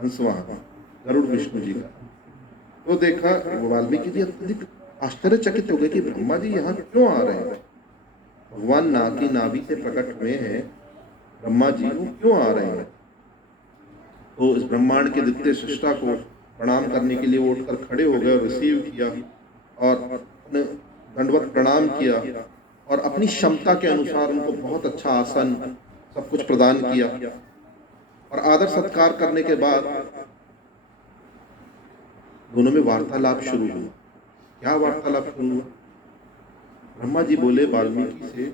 हंस वाहन, गरुड़ विष्णु जी का। तो देखा वाल्मीकि जी अत्यधिक आश्चर्यचकित हो गए कि ब्रह्मा जी यहाँ क्यों आ रहे हैं। भगवान की नाभि से प्रकट हुए हैं ब्रह्मा जी, वो क्यों आ रहे हैं। तो इस ब्रह्मांड के द्वितीय सृष्टा को प्रणाम करने के लिए वो उठकर खड़े हो गए और रिसीव किया और अपने दंडवत प्रणाम किया और अपनी क्षमता के अनुसार उनको बहुत अच्छा आसन सब कुछ प्रदान किया। और आदर सत्कार करने के बाद दोनों में वार्तालाप शुरू हुआ। क्या वार्तालाप शुरू हुआ? ब्रह्मा जी बोले वाल्मीकि से,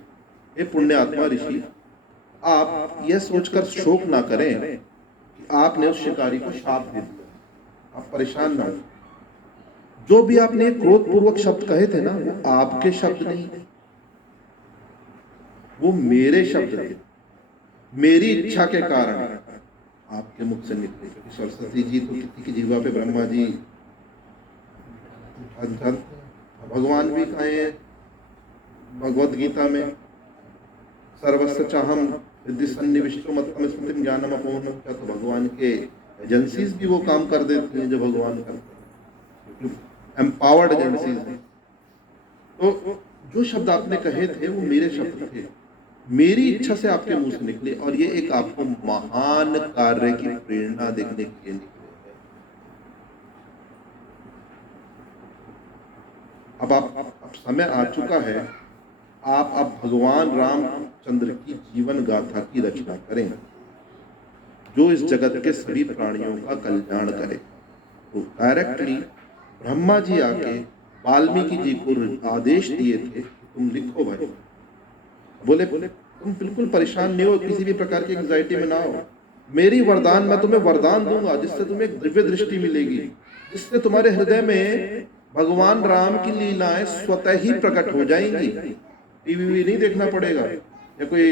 हे पुण्य आत्मा ऋषि, आप यह सोचकर शोक ना करें कि आपने उस शिकारी को शाप दे दिया। आप परेशान ना हो। जो भी आपने क्रोध पूर्वक शब्द कहे थे ना, वो आपके शब्द नहीं थे, वो मेरे शब्द थे। मेरी इच्छा के कारण आपके मुख से निकले। क्योंकि सरस्वती जी तो किसी की जीवा पे ब्रह्मा जी भगवान भी कहे हैं भगवत गीता में, सर्वस्व चाहम रिद्धि सन्निविष्टो मत्तम स्मृतिम ज्ञानम अपूर्णम। क्या तो भगवान के एजेंसीज भी वो काम कर देती हैं जो भगवान करते हैं, एम्पावर्ड एजेंसीज हैं। तो जो शब्द आपने कहे थे वो मेरे शब्द थे, मेरी इच्छा से आपके मुंह से निकले, और ये एक आपको महान कार्य की प्रेरणा देखने के लिए निकले। अब समय आ चुका है, आप अब भगवान रामचंद्र की जीवन गाथा की रचना करें जो इस जगत के सभी प्राणियों का कल्याण करे। तो डायरेक्टली ब्रह्मा जी आके वाल्मीकि जी को आदेश दिए थे, तुम लिखो भाई। बोले तुम बिल्कुल परेशान नहीं हो, किसी भी प्रकार की एंजाइटी में ना हो। मेरी वरदान, मैं तुम्हें वरदान दूंगा जिससे तुम्हें एक दिव्य दृष्टि मिलेगी, जिससे तुम्हारे हृदय में भगवान राम की लीलाएं स्वतः ही प्रकट हो जाएंगी। टीवी नहीं देखना पड़ेगा, या कोई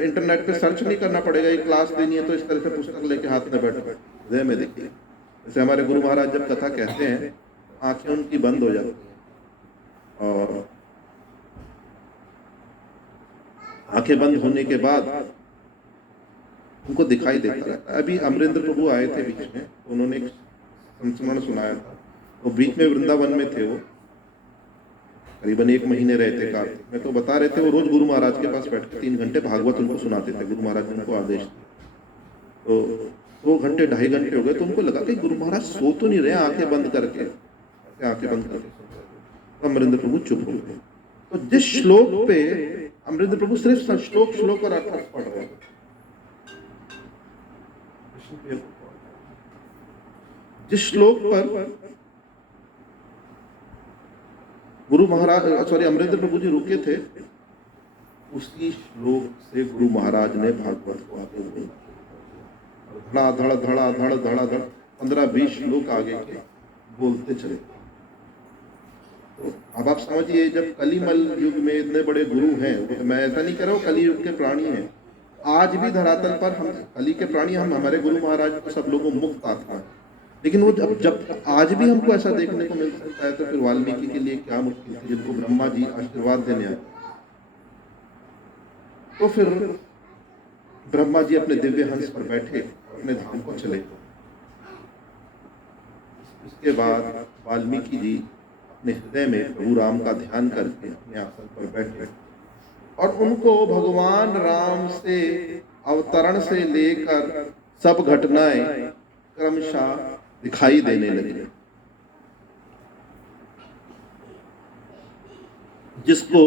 इंटरनेट पे सर्च नहीं करना पड़ेगा। ये क्लास देनी है तो इस तरह से पुस्तक लेके हाथ में बैठो, हृदय में देखिए। जैसे हमारे गुरु महाराज जब कथा कहते हैं, आंखें उनकी बंद हो जाती हैं, और आंखें बंद होने के बाद उनको दिखाई देता रहता है। अभी अमरेंद्र प्रभु आए थे बीच में, उन्होंने एक संस्मरण सुनाया था। वो बीच में वृंदावन में थे, वो करीबन 1 महीने रहे थे कार्तिक में। तो बता रहे थे वो रोज गुरु महाराज के पास बैठ के 3 घंटे भागवत उनको सुनाते थे। गुरु महाराज ने उनको आदेश दिया। तो 2 घंटे 2.5 घंटे हो गए, तो उनको लगा कि गुरु महाराज सो तो नहीं रहे आंखें बंद करके, आंखें बंद करके। तो अमरेंद्र प्रभु चुप हो गए। तो जिस श्लोक पे अमरेंद्र प्रभु सिर्फ श्लोक और अर्थ पढ़ रहे थे, जिस श्लोक पर गुरु महाराज अमरेंद्र प्रभु जी रुके थे, उसी श्लोक से गुरु महाराज ने भागवत को आगे बढ़ा, धड़ा धड़ा धड़ धड़ा धड़ 15-20 श्लोक आगे के बोलते चले। तो अब आप समझिए, जब कलिमल युग में इतने बड़े गुरु हैं, मैं ऐसा नहीं कह रहा हूँ कली युग के प्राणी हैं, आज भी धरातल पर हम कली के प्राणी, हम हमारे गुरु महाराज को सब लोगों मुक्त आत्मा है, लेकिन वो जब आज भी हमको ऐसा देखने को मिल सकता है, तो फिर वाल्मीकि के लिए क्या मुश्किल थी, जिनको ब्रह्मा जी आशीर्वाद देने आए। तो फिर ब्रह्मा जी अपने दिव्य हंस पर बैठे, अपने धाम को चले। इसके बाद वाल्मीकि जी अपने हृदय में प्रभु राम का ध्यान करके अपने आसन पर बैठे, और उनको भगवान राम से अवतरण से लेकर सब घटनाएं क्रमशः दिखाई देने लगी, जिसको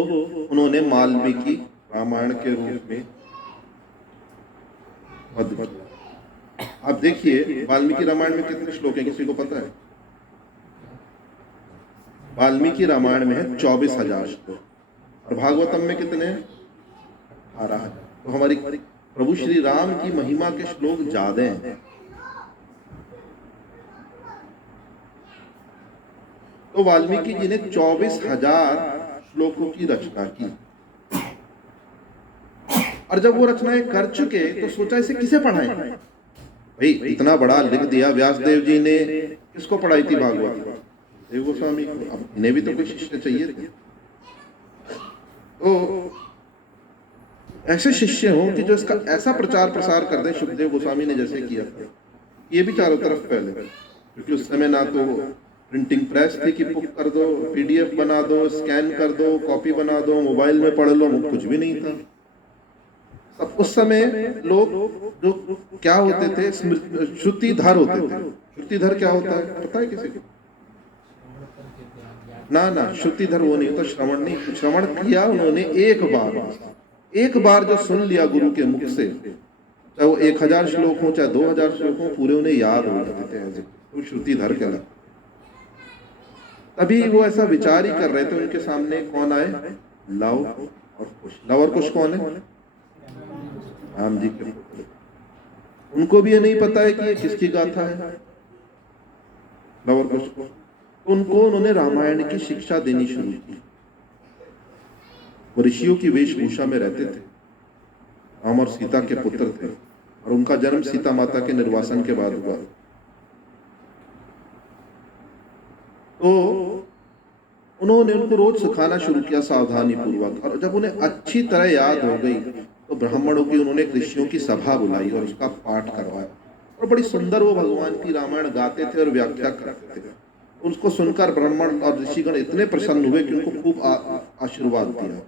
उन्होंने वाल्मीकि रामायण के रूप में पद किया। अब देखिए, वाल्मीकि रामायण में कितने श्लोक हैं, किसी को पता है? वाल्मीकि रामायण में है 24,000 श्लोक, और भागवतम में कितने? 18,000। तो हमारी प्रभु श्री राम की महिमा के श्लोक ज्यादा हैं। तो वाल्मीकि जी ने 24,000 श्लोकों की रचना की, और जब वो रचनाएं कर चुके तो सोचा इसे किसे पढ़ाएं? भाई इतना बड़ा लिख दिया व्यास देव जी ने, किसको पढ़ाई थी भागवत? देव गोस्वामी को। अब इन्हें भी तो कोई शिष्य चाहिए थे। तो ऐसे शिष्य हों कि जो इसका ऐसा प्रचार प्रसार कर दें, सुखदेव गोस्वामी ने जैसे किया था। ये भी चारों तरफ फैले, क्योंकि उस समय ना तो प्रिंटिंग प्रेस थी कि बुक कर दो, PDF बना दो, स्कैन कर दो, कॉपी बना दो, मोबाइल में पढ़ लो, कुछ भी नहीं था। सब उस समय लोग जो क्या होते थे, श्रुतिधर होते थे। श्रुतिधर क्या होता है पता है किसी को? ना, श्रुतिधर वो नहीं होता, श्रवण नहीं। श्रवण किया उन्होंने एक बार जो सुन लिया गुरु के मुख से, चाहे वो 1000 श्लोक हो चाहे 2000 श्लोक हो, पूरे उन्हें याद हो जाते थे, तो श्रुतिधर कहलाता। तभी वो ऐसा विचार ही कर रहे थे, उनके सामने कौन आए? लव और कुश। लव और कुश कौन है? राम जी के पुत्र। उनको भी ये नहीं पता है कि ये किसकी गाथा है, लवर कुश को। उनको उन्होंने रामायण की शिक्षा देनी शुरू की। वो ऋषियों की वेशभूषा में रहते थे, राम और सीता के पुत्र थे, और उनका जन्म सीता माता के निर्वासन के बाद हुआ। तो उन्होंने उनको रोज सिखाना शुरू किया सावधानी पूर्वक, और जब उन्हें अच्छी तरह याद हो गई तो ब्राह्मणों की उन्होंने ऋषियों की सभा बुलाई और उसका पाठ करवाया। और बड़ी सुंदर वो भगवान की रामायण गाते थे और व्याख्या करते थे। उसको सुनकर ब्राह्मण और ऋषिगण इतने प्रसन्न हुए कि उनको खूब आशीर्वाद दिया।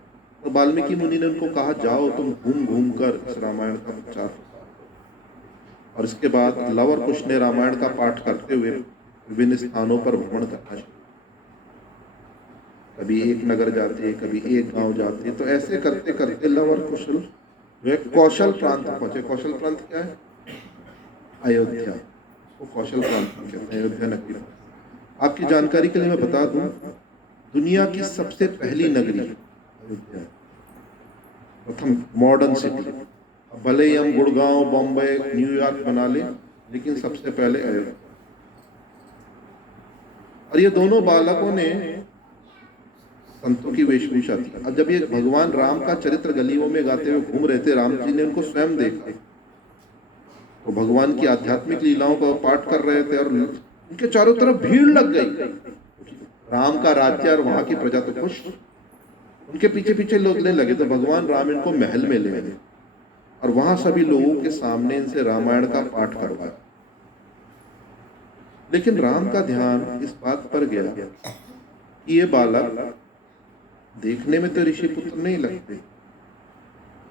तो वाल्मीकि मुनि ने उनको कहा, जाओ तुम घूम घूम कर इस रामायण का प्रचार करो। और इसके बाद लवर कुश ने रामायण का पाठ करते हुए विभिन्न स्थानों पर भ्रमण करना शुरू। कभी एक नगर जाते, कभी एक गांव जाते। तो ऐसे करते करते लवर कुशल वे कौशल प्रांत पहुंचे। कौशल प्रांत क्या है? अयोध्या। वो कौशल प्रांत कहते हैं, अयोध्या नगरी। आपकी जानकारी के लिए मैं बता दूं, दुनिया की सबसे पहली नगरी अयोध्या, प्रथम मॉडर्न सिटी। भले ही हम गुड़गांव, बॉम्बे, न्यूयॉर्क बना लें, लेकिन सबसे पहले अयोध्या। और ये दोनों बालकों ने संतों की वेशभूषा थी। अब जब ये भगवान राम का चरित्र गलियों में गाते हुए घूम रहे थे, राम जी ने उनको स्वयं देखा। तो भगवान की आध्यात्मिक लीलाओं का पाठ कर रहे थे और उनके चारों तरफ भीड़ लग गई। राम का राज्य और वहां की प्रजा तो खुश, उनके पीछे पीछे लोगने लगे। तो भगवान राम इनको महल में ले गए और वहां सभी लोगों के सामने इनसे रामायण का पाठ करवाया। लेकिन राम का ध्यान इस बात पर गया कि ये बालक देखने में तो ऋषि पुत्र नहीं लगते,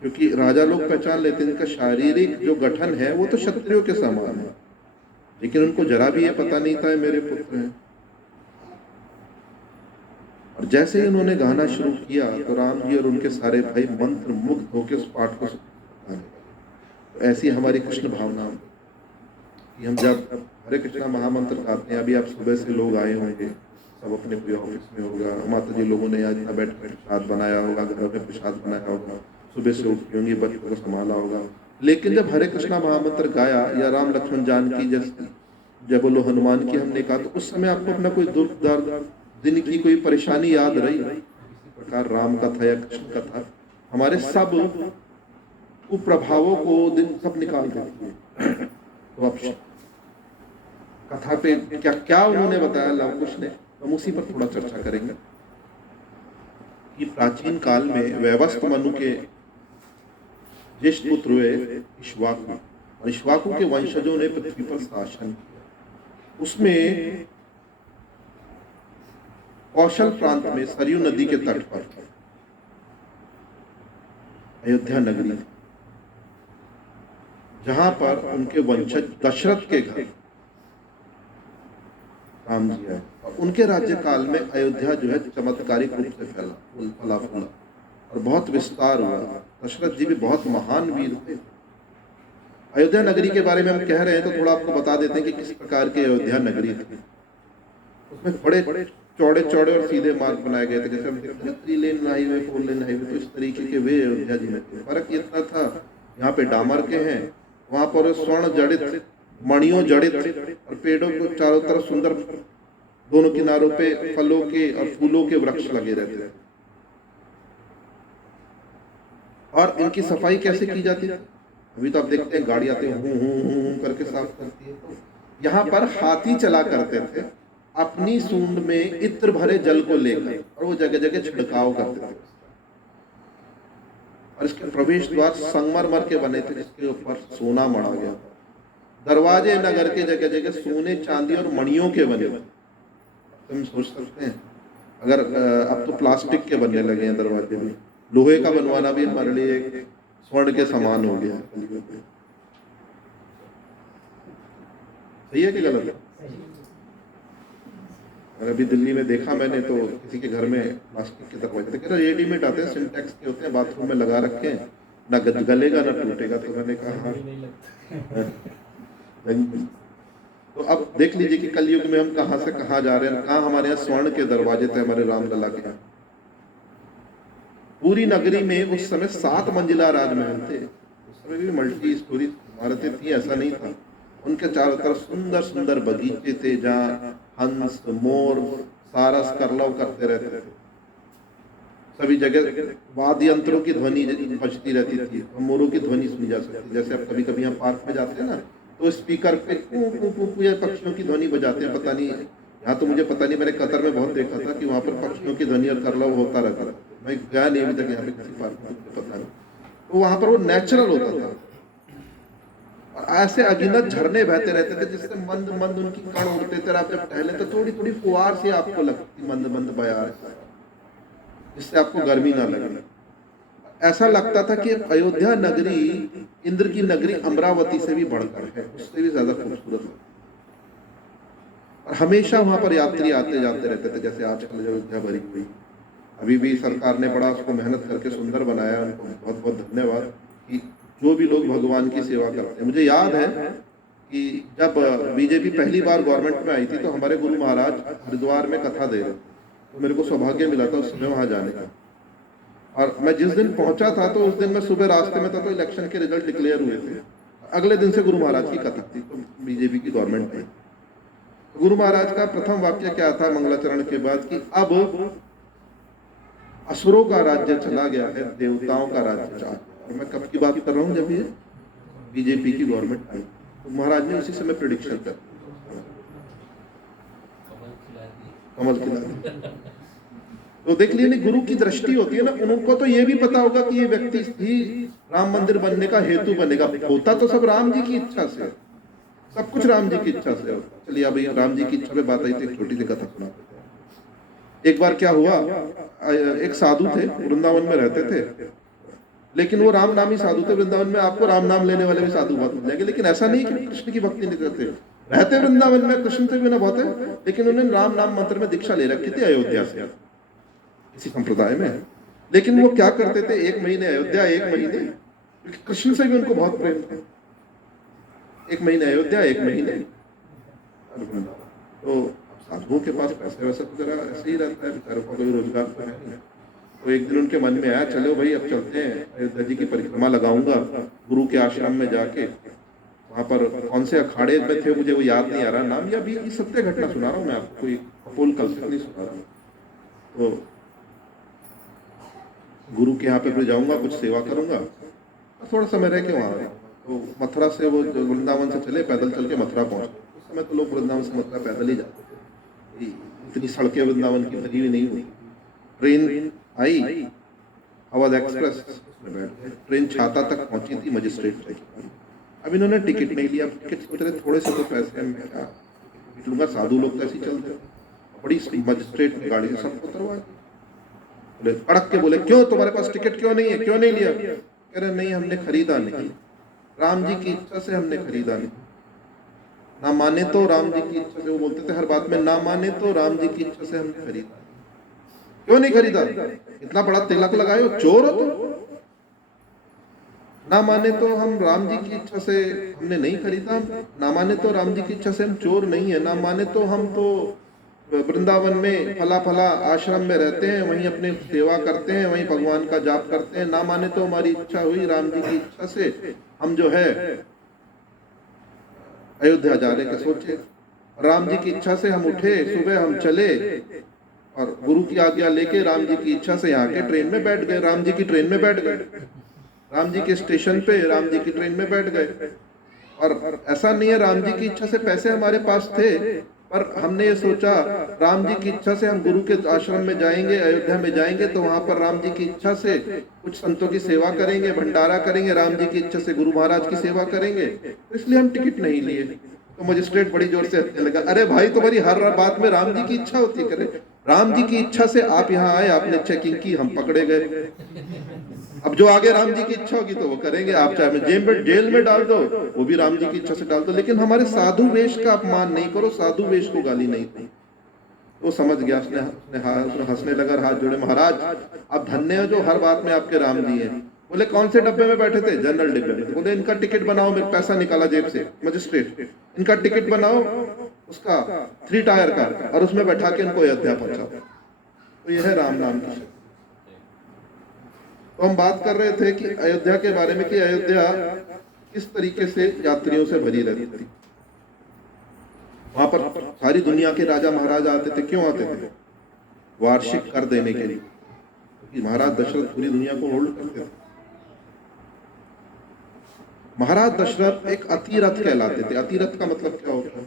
क्योंकि राजा लोग पहचान लेते हैं इनका शारीरिक जो गठन है वो तो क्षत्रियों के समान है, लेकिन उनको जरा भी ये पता नहीं था मेरे पुत्र हैं। और जैसे ही उन्होंने गाना शुरू किया तो राम जी और उनके सारे भाई मंत्र मुग्ध होकर उस पाठ को गाने लगे। तो ऐसी हमारी कृष्ण भावना कि हम जब हरे कृष्णा महामंत्र गाते हैं, अभी आप सुबह से लोग आए होंगे, सब अपने पूरे ऑफिस में होगा, माता जी लोगों ने आज इतना बैठ कर प्रसाद बनाया होगा, घर में प्रसाद बनाया होगा, सुबह से उठी होंगी, बच्चों को संभाला होगा। लेकिन जब हरे कृष्णा महामंत्र गाया या राम लक्ष्मण जानकी जैसे जब बोलो हनुमान की हमने कहा, तो उस समय आपको अपना कोई दुख दर्द दिन की कोई परेशानी याद रही? इसी प्रकार राम कथा या कृष्ण कथा हमारे सब कुप्रभावों को दिन सब निकाल देती है। तो अब कथा पे क्या क्या उन्होंने बताया लव कुश ने, हम उसी पर थोड़ा चर्चा करेंगे कि प्राचीन काल में वैवस्वत मनु के ज्येष्ठ पुत्र हुए इक्ष्वाकु, और इक्ष्वाकु के वंशजों ने पृथ्वी पर शासन किया। उसमें कौशल प्रांत में सरयू नदी के तट पर अयोध्या नगरी थी, जहां पर उनके वंशज दशरथ के घर राम जी आए। और उनके राज्य काल में अयोध्या जो है चमत्कारिक रूप से फला और बहुत विस्तार हुआ। दशरथ जी भी बहुत महान वीर थे। अयोध्या नगरी के बारे में हम कह रहे हैं तो थोड़ा आपको बता देते हैं कि किस प्रकार की अयोध्या नगरी थी। उसमें बड़े चौड़े चौड़े और सीधे मार्ग बनाए गए थे, जैसे हम 3 लेन हाईवे 4 लेन हाईवे, तो इस तरीके के वे अयोध्या जी में थे। फर्क इतना था, यहाँ पे डामर के हैं, वहां पर स्वर्ण जड़ित मणियों जड़ित और पेड़ों को चारों तरफ सुंदर दोनों किनारों पे फलों के और फूलों के वृक्ष लगे रहते थे। और इनकी सफाई कैसे की जाती है? अभी तो आप देखते हैं गाड़ी आते हैं हूं करके साफ करती है। तो यहाँ पर हाथी चला करते थे अपनी सूंड में इत्र भरे जल को लेकर, और वो जगह जगह छिड़काव करते थे। और इसके प्रवेश द्वार संगमरमर के बने थे, जिसके ऊपर सोना मढ़ा गया। दरवाजे नगर के जगह जगह सोने, चांदी और मणियों के बने। तुम सोच सकते हैं, अगर अब तो प्लास्टिक के बनने लगे हैं दरवाजे भी, लोहे का बनवाना भी हमारे लिए एक स्वर्ण के समान हो गया। सही है कि गलत है? और अभी दिल्ली में देखा मैंने, तो किसी के घर में प्लास्टिक के दरवाजे थे, रेडीमेड आते हैं, सिंटेक्स के होते हैं, बाथरूम में लगा रखे हैं, ना गलेगा ना टूटेगा। तो मैंने कहा तो अब देख लीजिए कि कलयुग में हम कहां से कहां जा रहे हैं। कहां हमारे यहाँ स्वर्ण के दरवाजे थे हमारे रामलला के। पूरी नगरी में उस समय 7 मंजिला राजमहल थे। उस समय भी मल्टी स्टोरी इमारतें थी, ऐसा नहीं था। उनके चारों तरफ सुंदर सुंदर बगीचे थे जहाँ हंस, मोर, सारस, करलव करते रहते थे। सभी जगह वाद्य यंत्रों की ध्वनि बजती रहती थी, मोरों की ध्वनि सुनी जा सकती। जैसे आप कभी कभी यहाँ पार्क में जाते हैं ना, तो स्पीकर पे कू कू कू कू या पक्षियों की ध्वनि बजाते हैं। पता नहीं, यहाँ तो मुझे पता नहीं, मैंने कतर में बहुत देखा था कि वहाँ पर पक्षियों की ध्वनि और करलव होता रहता था। मैं गया नहीं अभी तक यहाँ पे किसी पार्क में, मुझे पता नहीं। तो वहाँ पर वो नेचुरल होता था। और ऐसे अगिनत झरने बहते रहते थे जिससे मंद मंद उनकी कण उड़ते थे। आप जब टहले तो थोड़ी थोड़ी फुहार सी आपको लगती, मंद मंद बयार, जिससे आपको गर्मी ना लगे। ऐसा लगता था कि अयोध्या नगरी इंद्र की नगरी अमरावती से भी बढ़कर है, उससे भी ज्यादा खूबसूरत है। और हमेशा वहां पर यात्री आते जाते रहते थे। जैसे आजकल अयोध्या भरी हुई, अभी भी सरकार ने बड़ा उसको मेहनत करके सुंदर बनाया, उनको बहुत बहुत धन्यवाद। कि जो भी लोग भगवान की सेवा करते हैं, मुझे याद है कि जब बीजेपी पहली बार गवर्नमेंट में आई थी तो हमारे गुरु महाराज हरिद्वार में कथा दे रहे थे, तो मेरे को सौभाग्य मिला था उस समय वहां जाने का। और मैं जिस दिन पहुंचा था तो उस दिन मैं सुबह रास्ते में था, तो इलेक्शन के रिजल्ट डिक्लेयर हुए थे। अगले दिन से गुरु महाराज की कथा थी, तो बीजेपी की गवर्नमेंट आई। गुरु महाराज का प्रथम वाक्य क्या था मंगलाचरण के बाद, कि अब असुरों का राज्य चला गया है, देवताओं का राज्य चाह। और मैं कब की बात कर रहा हूँ, जब ये बीजेपी की गवर्नमेंट आई, तो महाराज ने उसी समय प्रिडिक्शन कर कमल खिला दी। तो देख लीजिए, गुरु की दृष्टि होती है ना, उनको तो ये भी पता होगा कि ये व्यक्ति ही राम मंदिर बनने का हेतु बनेगा। होता तो सब राम जी की इच्छा से, सब कुछ राम जी की इच्छा से होता। चलिए अभी राम जी की इच्छा पे बात आई तो एक छोटी सी कथा सुना। एक बार क्या हुआ, एक साधु थे, वृंदावन में रहते थे, लेकिन वो राम नामी साधु थे। वृंदावन में आपको राम नाम लेने वाले भी साधु बहुत मिल जाएंगे, लेकिन ऐसा नहीं कि कृष्ण की भक्ति नहीं करते। रहते वृंदावन में, कृष्ण से भी ना बहुत है, लेकिन उन्होंने राम नाम मंत्र में दीक्षा ले रखी थी अयोध्या से, किसी संप्रदाय में। लेकिन वो क्या करते थे, 1 महीने अयोध्या, 1 महीने, क्योंकि कृष्ण से भी उनको बहुत प्रेम था। 1 महीने अयोध्या, 1 महीने। तो साधुओं के पास पैसे वैसे तो जरा ऐसे ही रहता है, बेचारों का कोई रोजगार तो है नहीं। तो एक दिन उनके मन में आया, चलो भाई अब चलते हैं, अयोध्या जी की परिक्रमा लगाऊंगा गुरु के आश्रम में जाके। वहाँ पर कौन से अखाड़े में थे मुझे वो याद नहीं आ रहा नाम, या भी ये सत्य घटना सुना रहा हूँ मैं आपको, कोई कपोल कल्पित नहीं सुना रहा हूँ। तो गुरु के यहाँ पे भी जाऊंगा, कुछ सेवा करूंगा, थोड़ा समय रह के वहाँ। तो मथुरा से वो वृंदावन से चले, पैदल चल के मथुरा पहुँचे। उस समय तो लोग वृंदावन से मथुरा पैदल ही जाते थे, इतनी सड़कें वृंदावन की बनी हुई नहीं हुई। ट्रेन आई, अवध एक्सप्रेस में बैठ गए, ट्रेन छाता तक पहुंची थी, मजिस्ट्रेट चौकी। अब इन्होंने टिकट नहीं लिया, टिकट सोच रहे थोड़े से तो पैसे में क्या टिकट लूंगा, साधु लोग तो ऐसे ही चलते। बड़ी मजिस्ट्रेट ने गाड़ी से सबको उतरवा बोले, अड़क के बोले, क्यों तुम्हारे पास टिकट क्यों नहीं है, क्यों नहीं लिया? कह रहे नहीं, हमने खरीदा नहीं, राम जी की इच्छा से हमने खरीदा नहीं। ना माने तो राम जी की इच्छा से, वो बोलते थे हर बात में, ना माने तो राम जी की इच्छा से हमने खरीदा। क्यों नहीं खरीदा? इतना बड़ा तिलक लगाए हो, चोर हो तुम। ना माने तो हम राम जी की इच्छा से हमने नहीं खरीदा, ना माने तो राम जी की इच्छा से हम चोर नहीं है, ना माने तो हम तो वृंदावन में फला फला आश्रम में रहते हैं, वहीं अपनी सेवा करते हैं, वहीं भगवान का जाप करते हैं। ना माने तो हमारी इच्छा हुई राम जी की इच्छा से, हम जो है अयोध्या जाने का सोचे। राम जी की इच्छा से हम उठे, सुबह हम चले और गुरु की आज्ञा लेके राम जी की इच्छा से यहाँ के ट्रेन में बैठ गए, राम जी की ट्रेन में बैठ गए, राम जी के स्टेशन पे राम जी की ट्रेन में बैठ गए। और ऐसा नहीं है, राम जी की इच्छा से पैसे हमारे पास थे, पर हमने ये सोचा राम जी की इच्छा से हम गुरु के आश्रम में जाएंगे, अयोध्या में जाएंगे तो वहां पर राम जी की इच्छा से कुछ संतों की सेवा करेंगे, भंडारा करेंगे, राम जी की इच्छा से गुरु महाराज की सेवा करेंगे, इसलिए हम टिकट नहीं लिए। तो मजिस्ट्रेट बड़ी जोर से हंसने लगा, अरे भाई तुम्हारी हर बात में राम जी की इच्छा होती है। करे राम जी की इच्छा से आप यहाँ आए, आपने चेकिंग की, हम पकड़े गए। अब जो आगे राम जी की इच्छा होगी तो वो करेंगे, आप चाहे जेल में डाल दो, वो भी राम जी की इच्छा से डाल दो, लेकिन हमारे साधु वेश का अपमान नहीं करो, साधु वेश को गाली नहीं दी। वो समझ गया, उसने हंसने लगा, हाथ जोड़े, महाराज आप धन्य हो जो हर बात में आपके राम जी हैं। बोले कौन से डब्बे में बैठे थे? जनरल डिब्बे में। बोले इनका टिकट बनाओ, मेरे पैसा निकाला जेब से मजिस्ट्रेट, इनका टिकट बनाओ उसका 3 टायर का, और उसमें बैठा के इनको अयोध्या पहुंचाओ। तो यह है राम नाम की। तो हम बात कर रहे थे कि अयोध्या के बारे में कि अयोध्या किस तरीके से यात्रियों से भरी रहती थी। वहां पर सारी दुनिया के राजा महाराजा आते थे। क्यों आते थे? वार्षिक कर देने के लिए, क्योंकि महाराज दशरथ पूरी दुनिया को होल्ड करते थे। महाराज दशरथ एक अतिरथ कहलाते थे। अतिरथ का मतलब क्या होता है?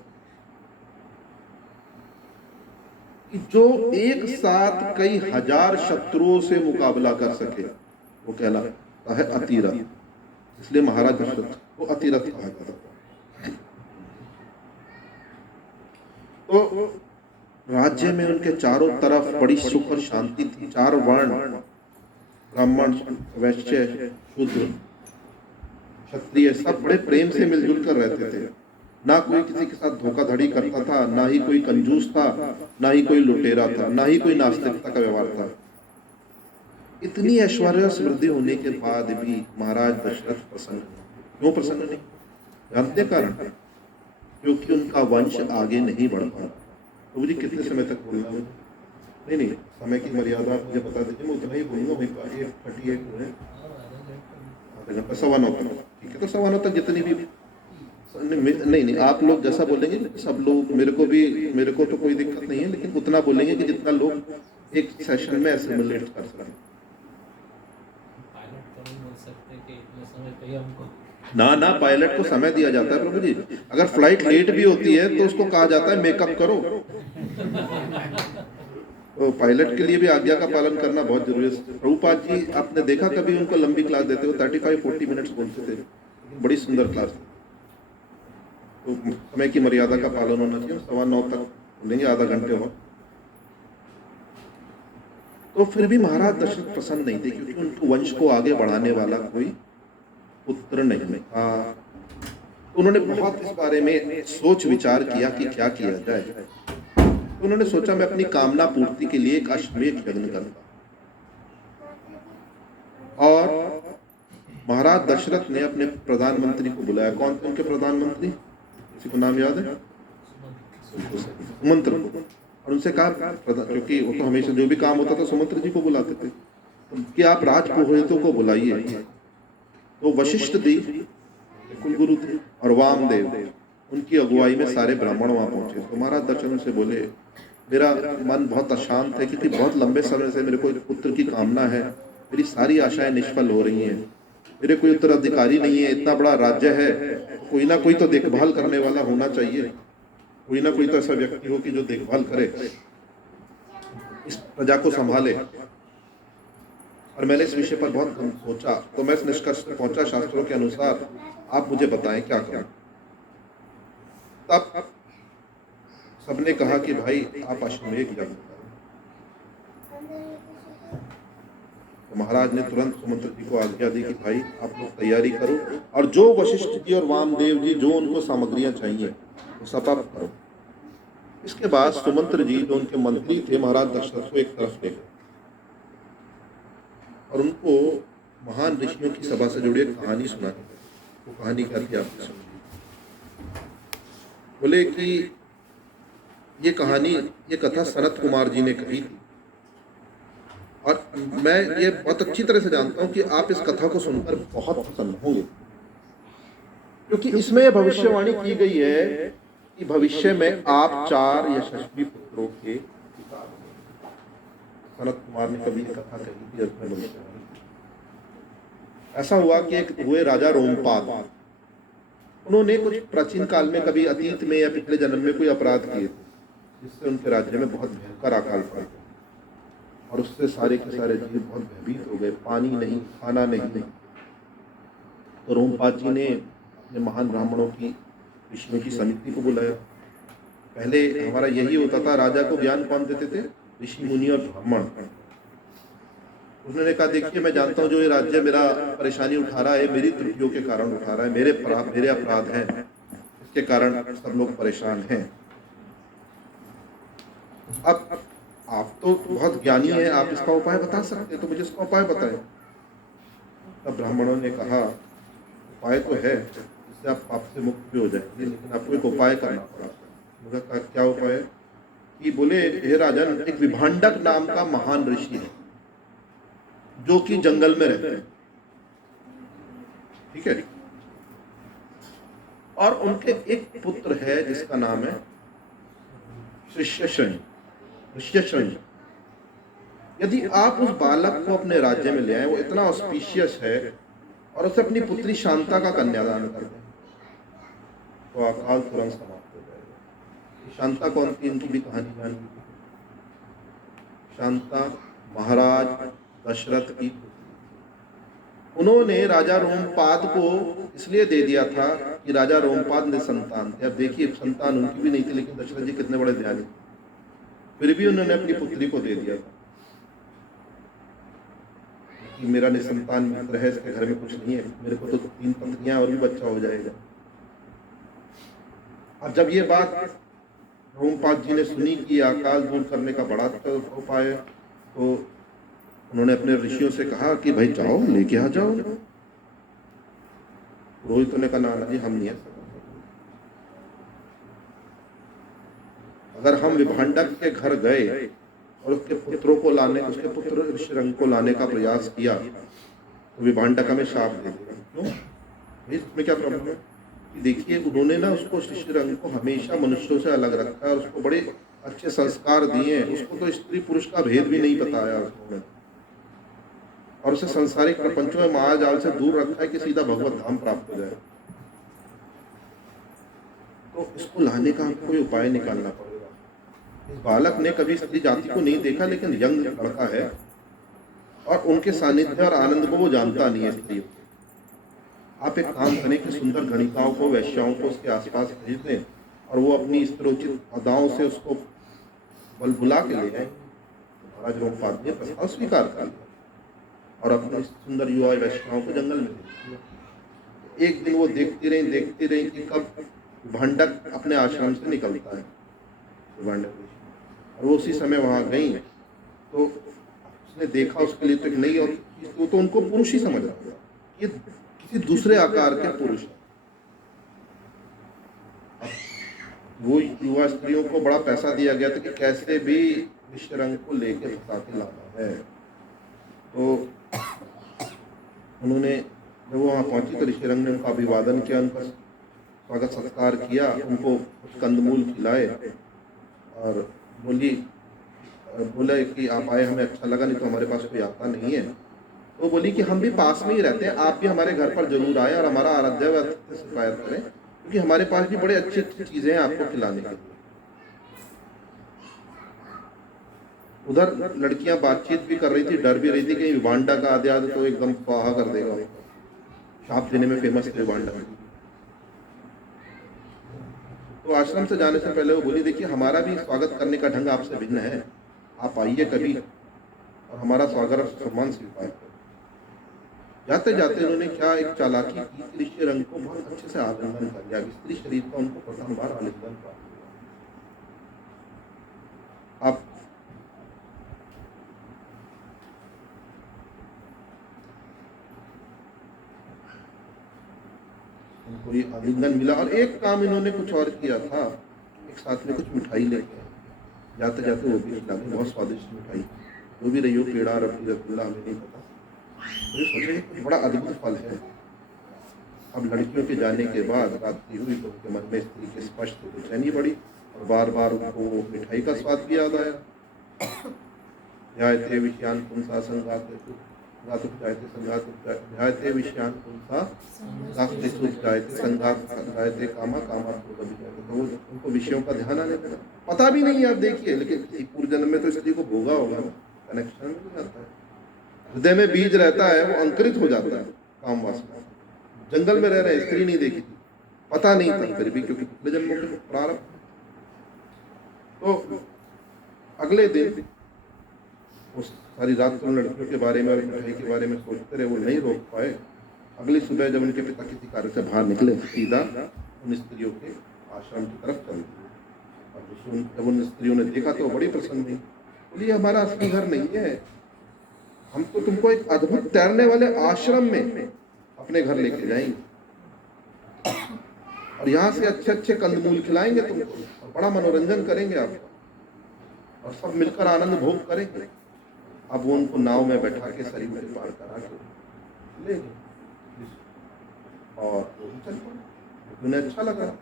कि जो एक साथ कई हजार शत्रुओं से मुकाबला कर सके, वो कहलाता है अतिरथ। इसलिए महाराज दशरथ को अतिरथ कहा जाता था। तो राज्य में उनके चारों तरफ बड़ी सुख और शांति थी। 4 वर्ण, ब्राह्मण, वैश्य, शूद्र, क्षत्रिय, सब बड़े प्रेम से मिलजुल कर रहते थे। ना कोई किसी के साथ धोखाधड़ी करता था, ना ही कोई कंजूस था, ना ही कोई लुटेरा था, ना ही कोई नास्तिकता का व्यवहार था। इतनी ऐश्वर्य समृद्धि होने के बाद भी महाराज दशरथ प्रसन्न नहीं। क्यों प्रसन्न नहीं? जानते कारण? क्योंकि उनका वंश आगे नहीं बढ़ पाया। तो मुझे कितने समय तक बोलना है? नहीं, समय की मर्यादा मुझे बता दीजिए, मैं उतना ही बोलूंगा। वहीं पर 38 है, आधा घंटा, 9:15 तक। ठीक है, तो 9:15 तक जितनी भी नहीं, आप लोग जैसा बोलेंगे सब लोग, मेरे को तो कोई दिक्कत नहीं है, लेकिन उतना बोलेंगे कि जितना लोग एक सेशन में एसिमुलेट कर सकें। ना, पायलट को समय दिया जाता है प्रभु जी। अगर फ्लाइट लेट भी होती है तो उसको कहा जाता है मेकअप करो। तो पायलट के लिए भी आज्ञा का पालन करना बहुत जरूरी है। प्रभुपाद जी, आपने देखा कभी उनको लंबी क्लास देते हो? 35-40 मिनट्स बोलते थे, बड़ी सुंदर क्लास थी। तो समय की मर्यादा का पालन होना चाहिए। 9:15 तक बोलेंगे, आधा घंटे हो। तो फिर भी महाराज दशरथ प्रसन्न नहीं थे, क्योंकि उनके वंश को आगे बढ़ाने वाला कोई पुत्र नहीं था। तो उन्होंने बहुत इस बारे में सोच विचार किया कि क्या किया जाए। तो उन्होंने सोचा, मैं अपनी कामना पूर्ति के लिए एक अश्वमेध यज्ञ करूंगा। और महाराज दशरथ ने अपने प्रधानमंत्री को बुलाया। कौन थे उनके प्रधानमंत्री? किसी को नाम याद है? सुमंत्र को। और उनसे कहा, क्योंकि वो तो हमेशा जो भी काम होता था सुमंत्र जी को बुलाते थे, कि आप राजपुरोहितों को बुलाइए। तो वशिष्ठ देव कुलगुरु थे और वामदेव, उनकी अगुवाई में सारे ब्राह्मण वहां पहुंचे। तो महाराज दशरथ से बोले, मेरा मन बहुत अशांत है, क्योंकि बहुत लंबे समय से मेरे को एक पुत्र की कामना है। मेरी सारी आशाएं निष्फल हो रही हैं। मेरे कोई उत्तराधिकारी नहीं है। इतना बड़ा राज्य है, कोई ना कोई तो देखभाल करने वाला होना चाहिए। कोई ना कोई तो ऐसा व्यक्ति हो कि जो देखभाल करे, इस प्रजा को संभाले। और मैंने इस विषय पर बहुत सोचा, तो मैं इस निष्कर्ष पर पहुंचा, शास्त्रों के अनुसार आप मुझे बताएं क्या करूं। तब सबने कहा कि भाई आप अश्वमेध यज्ञ करो। तो महाराज ने तुरंत सुमंत्र जी को आज्ञा दी कि भाई आप लोग तैयारी करो, और जो वशिष्ठ जी और वामदेव जी जो उनको सामग्रियां चाहिए वो सब आप करो। इसके बाद सुमंत्र जी, जो उनके मंत्री थे, महाराज दशरथ को एक तरफ ले गए और उनको महान ऋषियों की सभा से जुड़ी एक कहानी सुनाई। वो कहानी क्या थी, आपने सुनी? बोले कि ये कहानी, ये कथा सनत कुमार जी ने कही थी, और मैं ये बहुत अच्छी तरह से जानता हूं कि आप इस कथा को सुनकर बहुत प्रसन्न होंगे, क्योंकि इसमें यह भविष्यवाणी की गई है कि भविष्य में आप 4 यशस्वी पुत्रों के पिता। सनत कुमार ने कभी ये कथा कही थी। ऐसा हुआ कि एक हुए राजा रोमपाद। उन्होंने कुछ प्राचीन काल में, कभी अतीत में या पिछले जन्म में कोई अपराध किए थे, जिससे उनके राज्य में बहुत भयंकर अकाल पड़ा, और उससे सारे के सारे जीव बहुत भयभीत हो गए। पानी नहीं, खाना नहीं। तो रोमपाद जी ने अपने महान ब्राह्मणों की, ऋषियों की समिति को बुलाया। पहले हमारा यही होता था, राजा को ज्ञान कौन देते थे? ऋषि मुनि और ब्राह्मण। उन्होंने कहा, देखिए मैं जानता हूँ जो ये राज्य मेरा परेशानी उठा रहा है, मेरी त्रुटियों के कारण उठा रहा है, मेरे अपराध हैं, इसके कारण सब लोग परेशान हैं। अब आप तो बहुत ज्ञानी हैं, आप इसका उपाय बता सकते हैं, तो मुझे इसका उपाय बताएं। तब ब्राह्मणों ने कहा, उपाय तो है, इससे आप पाप से मुक्त भी हो जाएंगे, लेकिन आपको एक उपाय करना पड़ा। मुझे कहा, क्या उपाय? कि बोले, हे राजन, एक विभांडक नाम का महान ऋषि है, जो कि जंगल में रहते हैं, ठीक है। और उनके एक पुत्र है जिसका नाम है ऋष्यशृंग। यदि आप उस बालक को अपने राज्य में ले आए, वो इतना ऑस्पिशियस है, और उसे अपनी पुत्री शांता का कन्यादान कर दें, तो अकाल तुरंत समाप्त हो जाएगा। शांता कौन थी, इनकी भी कहानी जानी। शांता महाराज दशरथ की पुत्री। उन्होंने राजा रोमपाद को इसलिए दे दिया था कि राजा रोमपाद निसंतान थे। अब देखिए, संतान उनकी भी नहीं थी, लेकिन दशरथ जी कितने बड़े दयालु, फिर भी उन्होंने अपनी पुत्री को दे दिया था कि मेरा निसंतान मित्र है, इसके घर में कुछ नहीं है, मेरे को तो 3 पत्नियां और भी बच्चा हो जाएगा। अब जब ये बात रोमपाद जी ने सुनी कि अकाल दूर करने का बड़ा उपाय है, तो उन्होंने अपने ऋषियों से कहा कि भाई जाओ, लेके आ जाओ। रोहित ने कहा नाना जी, हम नहीं ऐसा कर सकते। अगर हम विभांडक के घर गए और उसके पुत्रों को लाने, उसके पुत्र ऋष्यशृंग को लाने का प्रयास किया, तो विभांडक हमें शाप दे देगा। क्यों? इसमें क्या प्रॉब्लम है? देखिए, उन्होंने ना उसको ऋष्यशृंग को हमेशा मनुष्यों से अलग रखा है और उसको बड़े अच्छे संस्कार दिए। उसको तो स्त्री पुरुष का भेद भी नहीं बताया उसने, और उसे संसारिक प्रपंचों में मायाजाल से दूर रखा है कि सीधा भगवत धाम प्राप्त हो जाए। तो इसको लाने का हमको कोई उपाय निकालना पड़ेगा। इस बालक ने कभी स्त्री जाति को नहीं देखा, लेकिन यंग लड़का है और उनके सानिध्य और आनंद को वो जानता नहीं है स्त्री। आप एक काम करें कि सुंदर गणिकाओं को, वैश्याओं को उसके आसपास भेज दें और वो अपनी स्त्रोचित अदाओं से उसको बल बुला के ले जाए। महाराज रोमपाद ने प्रस्ताव स्वीकार कर लिया और अपने सुंदर युवा वैश्याओं को जंगल में भेज दिया। एक दिन वो देखती रही कि कब भांडक अपने आश्रम से निकलता है, और वो उसी समय वहां गई। तो उसने देखा, उसके लिए तो एक नई, और वो तो उनको पुरुष ही समझ रहा था, ये किसी दूसरे आकार के पुरुष है। वो युवा स्त्रियों को बड़ा पैसा दिया गया था कि कैसे भी ऋष्यशृंग को लेके फंसा के लाना है। तो उन्होंने जब वो वहाँ पहुंची तो ऋष्यशृंग ने उनका अभिवादन किया, उनका स्वागत सत्कार किया, उनको कुछ कंदमूल खिलाए और बोले कि आप आए, हमें अच्छा लगा, नहीं तो हमारे पास कोई आता नहीं है। तो बोली कि हम भी पास में ही रहते हैं, आप भी हमारे घर पर जरूर आए और हमारा आराध्य व अतिथ्य शिकायत करें, क्योंकि हमारे पास भी बड़े अच्छी अच्छी चीजें हैं आपको खिलाने के लिए। उधर लड़कियां बातचीत भी कर रही थी, डर भी रही थी कि विभांडा का आद्याद तो एकदम स्वाहा कर देगा, शाप देने में फेमस थे विभांडा। तो आश्रम से जाने से पहले वो बोली, देखिए हमारा भी स्वागत करने का ढंग आपसे भिन्न है, आप आइए कभी और हमारा स्वागत सम्मान स्वीकार करें। जाते जाते उन्होंने क्या एक चालाकी की, ऋष्यशृंग को बहुत अच्छे से आलिंगन कर लिया। स्त्री शरीर का उनको प्रथम बार आलिंगन प्राप्त हुआ। आप उनको ये आलिंगन मिला। और एक काम इन्होंने कुछ और किया था, एक साथ में कुछ मिठाई लेके जाते जाते वो भी खिला, बहुत स्वादिष्ट मिठाई, जो भी रही हो, पेड़ा, रबड़ी, रसगुल्ला, हमें नहीं पता। तो सोचे कुछ बड़ा अद्भुत फल है। अब लड़कियों के जाने के बाद रात्रि हुई तो उनके मन में स्त्री के स्पष्ट बेचैनी बढ़ी और बार बार उनको वो मिठाई का स्वाद भी याद आया। ध्यायते विषयान पुंसा संगाते ध्यायते विषयान पुंसा संगाते कामा कामा। तो उनको विषयों का ध्यान आने लगा। पता भी नहीं है, आप देखिए, लेकिन किसी पूर्व जन्म में तो स्त्री को भोगा होगा ना, कनेक्शन मिल जाता है, हृदय में बीज रहता है, वो अंकुरित हो जाता है काम वासना। जंगल में रह रहे, स्त्री नहीं देखी थी, पता नहीं था फिर भी, क्योंकि पिछले जन्मों के प्रारंभ। तो अगले दिन उस सारी रात तो लड़कियों के बारे में और मिठाई के बारे में सोचते रहे, वो नहीं रोक पाए। अगली सुबह जब उनके पिता किसी कार्य से बाहर निकले, सीधा उन स्त्रियों के आश्रम की तरफ चल दिए। और जब उन स्त्रियों ने देखा तो बड़ी प्रसन्न हुई, बोली हमारा असली घर नहीं है, हम तो तुमको एक अद्भुत तैरने वाले आश्रम में अपने घर लेके जाएंगे और यहाँ से अच्छे अच्छे कंदमूल खिलाएंगे तुमको, और बड़ा मनोरंजन करेंगे आपका, और सब मिलकर आनंद भोग करेंगे। अब वो उनको नाव में बैठा के सरी में पार करा के ले गए और वो भी चल पड़े, उन्हें अच्छा लगा।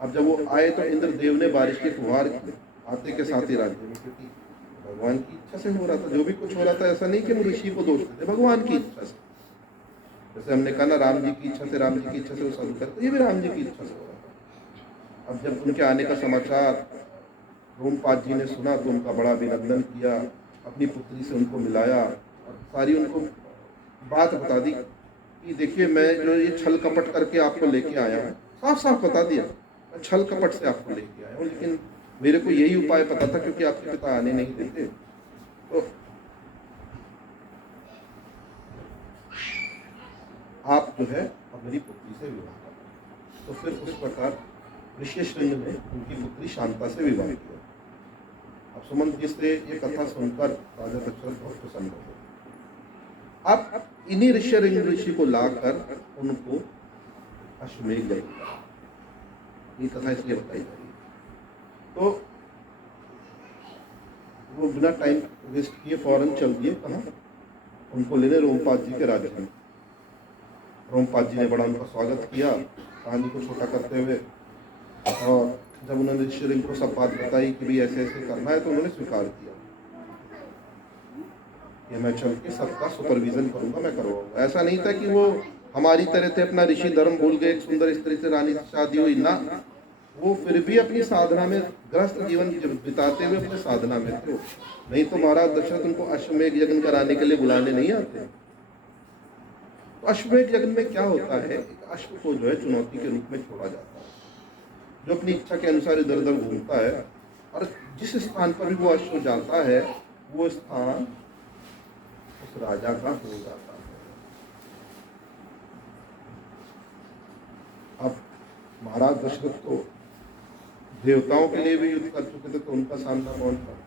अब जब वो आए तो इंद्रदेव ने बारिश की फुहार की आते के साथ ही राज्य में, क्योंकि भगवान की इच्छा से हो रहा था। जो भी कुछ हो रहा था ऐसा नहीं कि वो ऋषि को दोष देते, भगवान की इच्छा से। जैसे हमने कहा ना, राम जी की इच्छा से, राम जी की इच्छा से वो साधु करते, ये भी राम जी की इच्छा से हो रहा था। अब जब उनके आने का समाचार रोमपाद जी ने सुना तो उनका बड़ा अभिनंदन किया, अपनी पुत्री से उनको मिलाया और सारी उनको बात बता दी कि देखिए मैं जो ये छल कपट करके आपको लेके आया हूँ, साफ साफ बता दिया, मैं छल कपट से आपको लेके आया हूँ, लेकिन मेरे को यही उपाय पता था क्योंकि आपके पिता आने नहीं देते। तो आप जो है अब मेरी पुत्री से विवाह करो। तो फिर उस प्रकार ऋष्यशृंग ने उनकी पुत्री शांता से विवाह किया। अब सुमंत जी से ये कथा सुनकर राजा दशरथ बहुत प्रसन्न हो गए। अब इन्हीं ऋषि को लाकर उनको अश्वमेध यज्ञ करा। ये कथा इसलिए बताई जा रही है। तो वो बिना टाइम वेस्ट किए फौरन चल दिए कहाँ, उनको लेने रोमपाद जी के राज्य में। रोमपाद जी ने बड़ा उनका स्वागत किया कहानी को छोटा करते हुए, और जब उन्होंने ऋषि को सब बात बताई कि भाई ऐसे ऐसे करना है, तो उन्होंने स्वीकार किया कि मैं चल के सबका सुपरविजन करूंगा, मैं करवाऊंगा। ऐसा नहीं था कि वो हमारी तरह थे, अपना ऋषि धर्म भूल गए, एक सुंदर स्त्री से रानी से शादी हुई ना, वो फिर भी अपनी साधना में गृहस्थ जीवन बिताते हुए अपने साधना में थे। नहीं तो महाराज दशरथ उनको अश्वमेध यज्ञ कराने के लिए बुलाने नहीं आते। तो अश्वमेध यज्ञ में क्या होता है, एक अश्व को जो है चुनौती के रूप में छोड़ा जाता है, जो अपनी इच्छा के अनुसार इधर उधर घूमता है, और जिस स्थान पर भी वो अश्व जाता है वो स्थान उस राजा का हो जाता है। अब महाराज दशरथ तो देवताओं के लिए भी युद्ध कर चुके थे, तो उनका सामना कौन करता।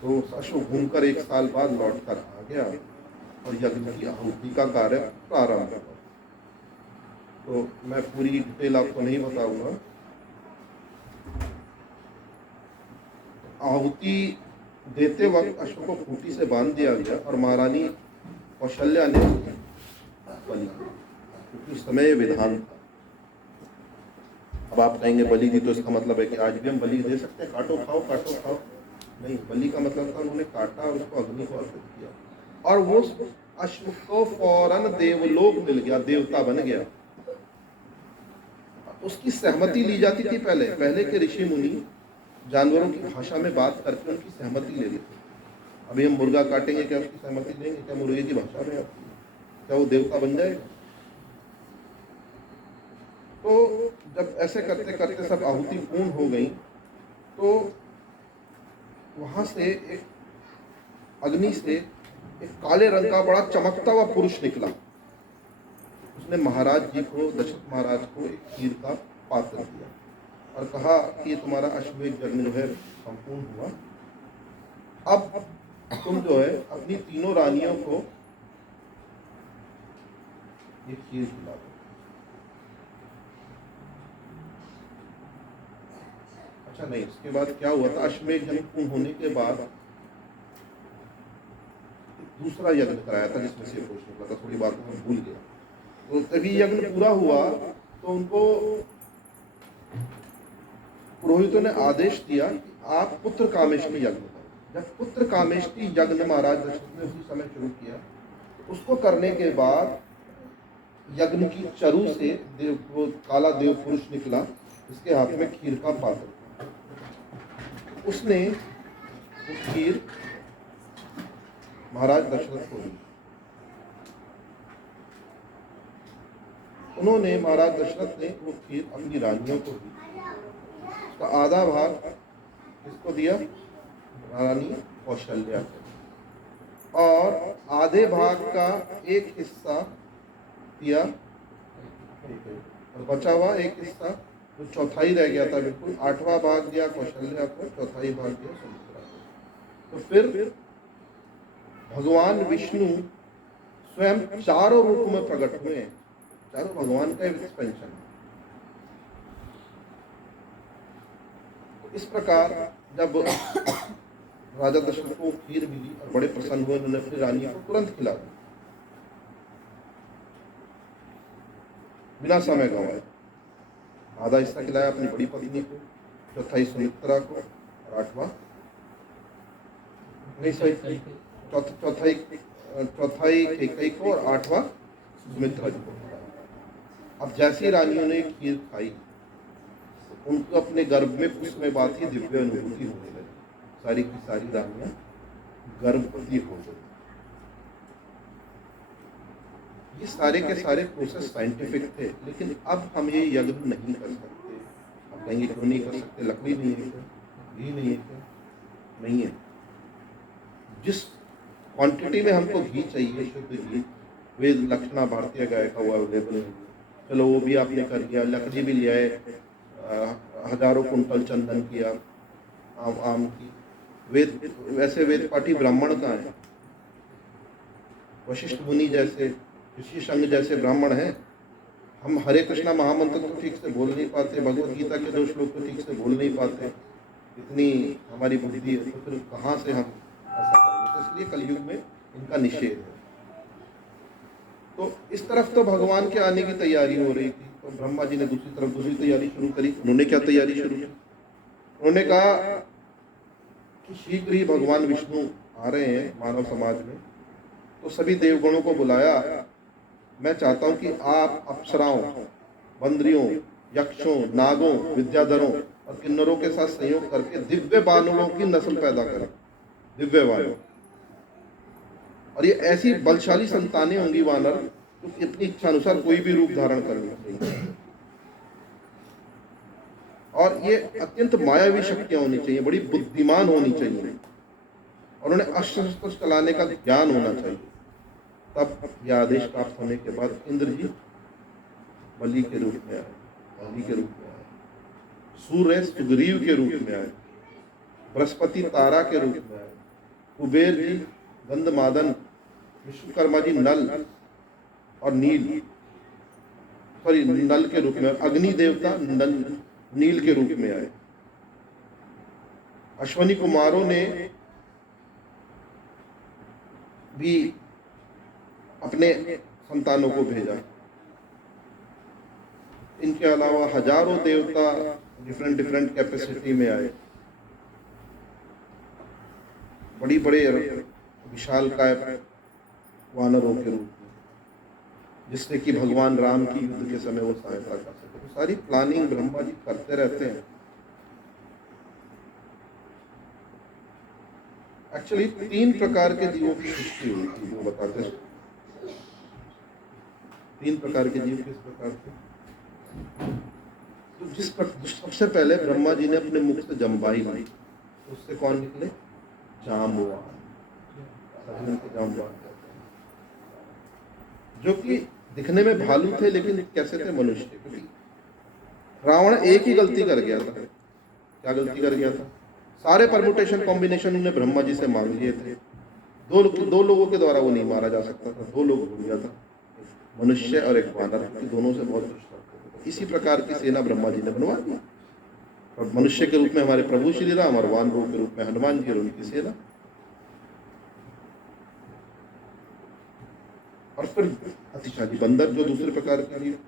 तो अश्व घूमकर 1 साल बाद लौट कर आ गया और यज्ञ की आहुति का कार्य प्रारंभ हुआ। तो मैं पूरी डिटेल आपको नहीं बताऊंगा। आहुति देते वक्त अश्व को खूंटी से बांध दिया गया और महारानी कौशल्या ने बलि, क्योंकि उस समय विधान था। अब आप कहेंगे बलि दी तो इसका मतलब है कि आज भी हम बलि दे सकते हैं, काटो खाओ काटो खाओ। नहीं, बलि का मतलब था उन्होंने काटा और उसको अग्नि को अर्पित किया, और वो अश्व को फौरन देवलोक मिल गया, देवता बन गया। उसकी सहमति ली जाती थी। पहले के ऋषि मुनि जानवरों की भाषा में बात करके उनकी सहमति ले लेते। अभी हम मुर्गा काटेंगे, क्या उसकी सहमति लेंगे? क्या मुर्गे की भाषा में आती है? क्या वो देवता बन जाएगा? तो जब ऐसे करते करते सब आहुति पूर्ण हो गई, तो वहां से एक अग्नि से एक काले रंग का बड़ा चमकता हुआ पुरुष निकला। उसने महाराज जी को, दशरथ महाराज को एक खीर का पात्र दिया और कहा कि ये तुम्हारा अश्वमेध यज्ञ जो है संपूर्ण हुआ। अब तुम जो है अपनी तीनों रानियों को ये खीर खिला दो। अच्छा नहीं, इसके बाद क्या हुआ था, अश्वमेध यज्ञ पूर्ण होने के बाद दूसरा यज्ञ कराया था जिसमें से कुछ निकला था। थोड़ी बात मैं भूल गया। तो तभी यज्ञ पूरा हुआ तो उनको पुरोहितों ने आदेश दिया कि आप पुत्र कामेष्टि यज्ञ करो। जब पुत्र कामेष्टि यज्ञ महाराज दशरथ ने उसी समय शुरू किया, तो उसको करने के बाद यज्ञ की चरु से वो काला देव पुरुष निकला, इसके हाथ में खीर का पात्र। उसने वो खीर महाराज दशरथ को दी। उन्होंने, महाराज दशरथ ने वो खीर अपनी रानियों को दी। उसका आधा भाग किसको दिया? रानी कौशल्या को, और आधे भाग का एक हिस्सा दिया, और बचा हुआ एक हिस्सा जो चौथाई रह गया था, बिल्कुल 8वां भाग दिया कौशल्या को, चौथाई भाग दिया सुमित्रा को। तो फिर भगवान विष्णु स्वयं चारों रूप में प्रकट हुए। चारों भगवान का एक्सपेंशन है। तो इस प्रकार जब राजा दशरथ को खीर मिली और बड़े प्रसन्न हुए, उन्होंने अपनी रानी को तुरंत खिला दी बिना समय गंवाए। आधा हिस्सा खिलाया अपनी बड़ी पत्नी को, चौथाई सुमित्रा को और आठवां नहीं सॉरी चौथाई कैकेयी को और आठवां सुमित्रा जी को खिलाया। अब जैसी रानियों ने खीर खाई उनको अपने गर्भ में कुछ समय बाद ही दिव्य अनुभूति होने लगी। सारी की सारी रानियां गर्भवती हो गई। ये सारे के सारे प्रोसेस साइंटिफिक थे, लेकिन अब हम ये यज्ञ नहीं कर सकते। अब कहेंगे क्यों नहीं कर सकते? लकड़ी नहीं है क्या? घी नहीं है क्या? नहीं है। जिस क्वांटिटी में हमको घी चाहिए, शुद्ध घी, वे लक्षणा भारतीय गाय का वो अवेलेबल है, चलो वो भी आपने कर लिया। लकड़ी भी ले आए, हजारों कुंटल चंदन किया, आम की। वेद वैसे वेद पाठी ब्राह्मण कहाँ है? वशिष्ठ मुनि जैसे, ऋषि संघ जैसे ब्राह्मण हैं। हम हरे कृष्णा महामंत्र तो ठीक से बोल नहीं पाते, भगवत गीता के 2 श्लोक तो ठीक से बोल नहीं पाते, इतनी हमारी बुद्धि है, तो फिर कहाँ से हम ऐसा करेंगे? तो इसलिए कलयुग में इनका निषेध है। तो इस तरफ तो भगवान के आने की तैयारी हो रही थी, तो ब्रह्मा जी ने दूसरी तरफ दूसरी तैयारी शुरू करी। उन्होंने क्या तैयारी शुरू की? उन्होंने कहा कि शीघ्र ही भगवान विष्णु आ रहे हैं मानव समाज में, तो सभी देवगणों को बुलाया। मैं चाहता हूं कि आप अप्सराओं, बंदरियों, यक्षों, नागों, विद्याधरों और किन्नरों के साथ संयोग करके दिव्य वानरों की नस्ल पैदा करें। दिव्य वानर, और ये ऐसी बलशाली संतानें होंगी वानर जो अपनी इच्छा अनुसार कोई भी रूप धारण कर लेंगे, और ये अत्यंत मायावी शक्तियां होनी चाहिए, बड़ी बुद्धिमान होनी चाहिए, और उन्हें अस्त्र शस्त्र चलाने का ज्ञान होना चाहिए। तब यह आदेश प्राप्त होने के बाद इंद्र जी बलि के रूप में आए, बलि के रूप में आए, सूर्य सुग्रीव के रूप में आए, बृहस्पति तारा के रूप में आए, कुबेर जी गंधमादन, विश्वकर्मा जी नल और नील, सॉरी नल के रूप में, अग्नि देवता नील के रूप में आए। अश्वनी कुमारों ने भी अपने संतानों को भेजा। इनके अलावा हजारों देवता डिफरेंट कैपेसिटी में आए, बड़ी बड़े विशालकाय वानरों के रूप में, जिससे कि भगवान राम की युद्ध के समय वो सहायता कर सके। तो सारी प्लानिंग ब्रह्मा जी करते रहते हैं। एक्चुअली 3 प्रकार के जीवों की सृष्टि हुई थी, वो बताते हैं। 3 प्रकार के जीव किस प्रकार के? तो सबसे पहले ब्रह्मा जी ने अपने मुख से जम्बाई ली, उससे कौन निकले? जाम्बवान, जो कि दिखने में भालू थे, लेकिन कैसे थे? मनुष्य। क्योंकि रावण एक ही गलती कर गया था। क्या गलती कर गया था? सारे परमुटेशन कॉम्बिनेशन उन्होंने ब्रह्मा जी से मांग लिए थे। दो लोगों के द्वारा वो नहीं मारा जा सकता था, 2 लोग हो गया था, मनुष्य और एक वानर, दोनों से बहुत दुष्ट। इसी प्रकार की सेना ब्रह्मा जी ने बनवा दी, और मनुष्य के रूप में हमारे प्रभु श्री राम, और वानरों के रूप में हनुमान जी और उनकी सेना। और फिर अतिशाली बंदर, जो दूसरे प्रकार के जीव,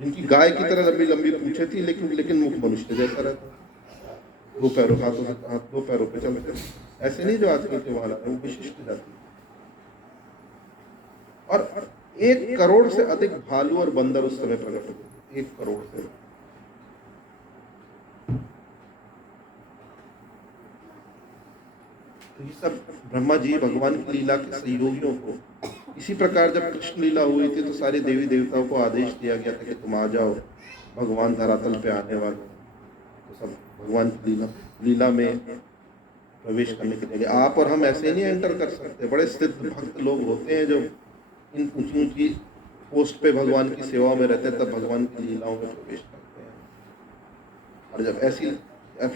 जिनकी गाय की तरह लंबी लंबी पूंछें थी, लेकिन मुख मनुष्य जैसा रहता, 2 पैरों हाथों से 2 पैरों पे चलते, ऐसे नहीं जो आजकल के वाला, वो विशिष्ट जाति। और 1 करोड़ से अधिक भालू और बंदर उस समय प्रकट हुए, 1 करोड़ से। तो ये सब ब्रह्मा जी भगवान की लीला के सहयोगियों को। इसी प्रकार जब कृष्ण लीला हुई थी, तो सारे देवी देवताओं को आदेश दिया गया था कि तुम आ जाओ, भगवान धरातल पे आने वाले। तो सब भगवान की लीला में प्रवेश करने के लिए। आप और हम ऐसे नहीं एंटर कर सकते। बड़े सिद्ध भक्त लोग होते हैं जो इन ऊंची ऊंची पोस्ट पे भगवान की सेवा में रहते हैं, तब भगवान की लीलाओं में प्रवेश करते हैं। और जब ऐसी,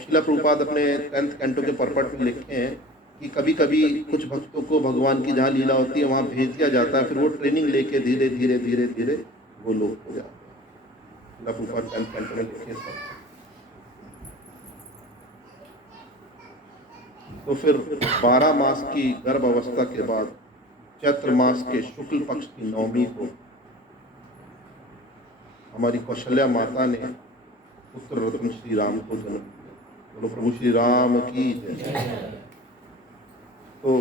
शिला प्रभुपाद अपने 10th कैंटो के परपट में लिखे हैं कि कभी कभी कुछ भक्तों को भगवान की जहाँ लीला होती है वहाँ भेज दिया जाता है, फिर वो ट्रेनिंग लेके धीरे धीरे धीरे धीरे वो लोग हो जाते हैं। शिला प्रभुपाद 10th कैंटो में लिखे हैं। तो फिर 12 मास की गर्भ अवस्था के बाद चैत्र मास के शुक्ल पक्ष की नवमी को हमारी कौशल्या माता ने पुत्र रत्न श्री राम को जन्म दिया। बोलो प्रभु श्री राम की जय। तो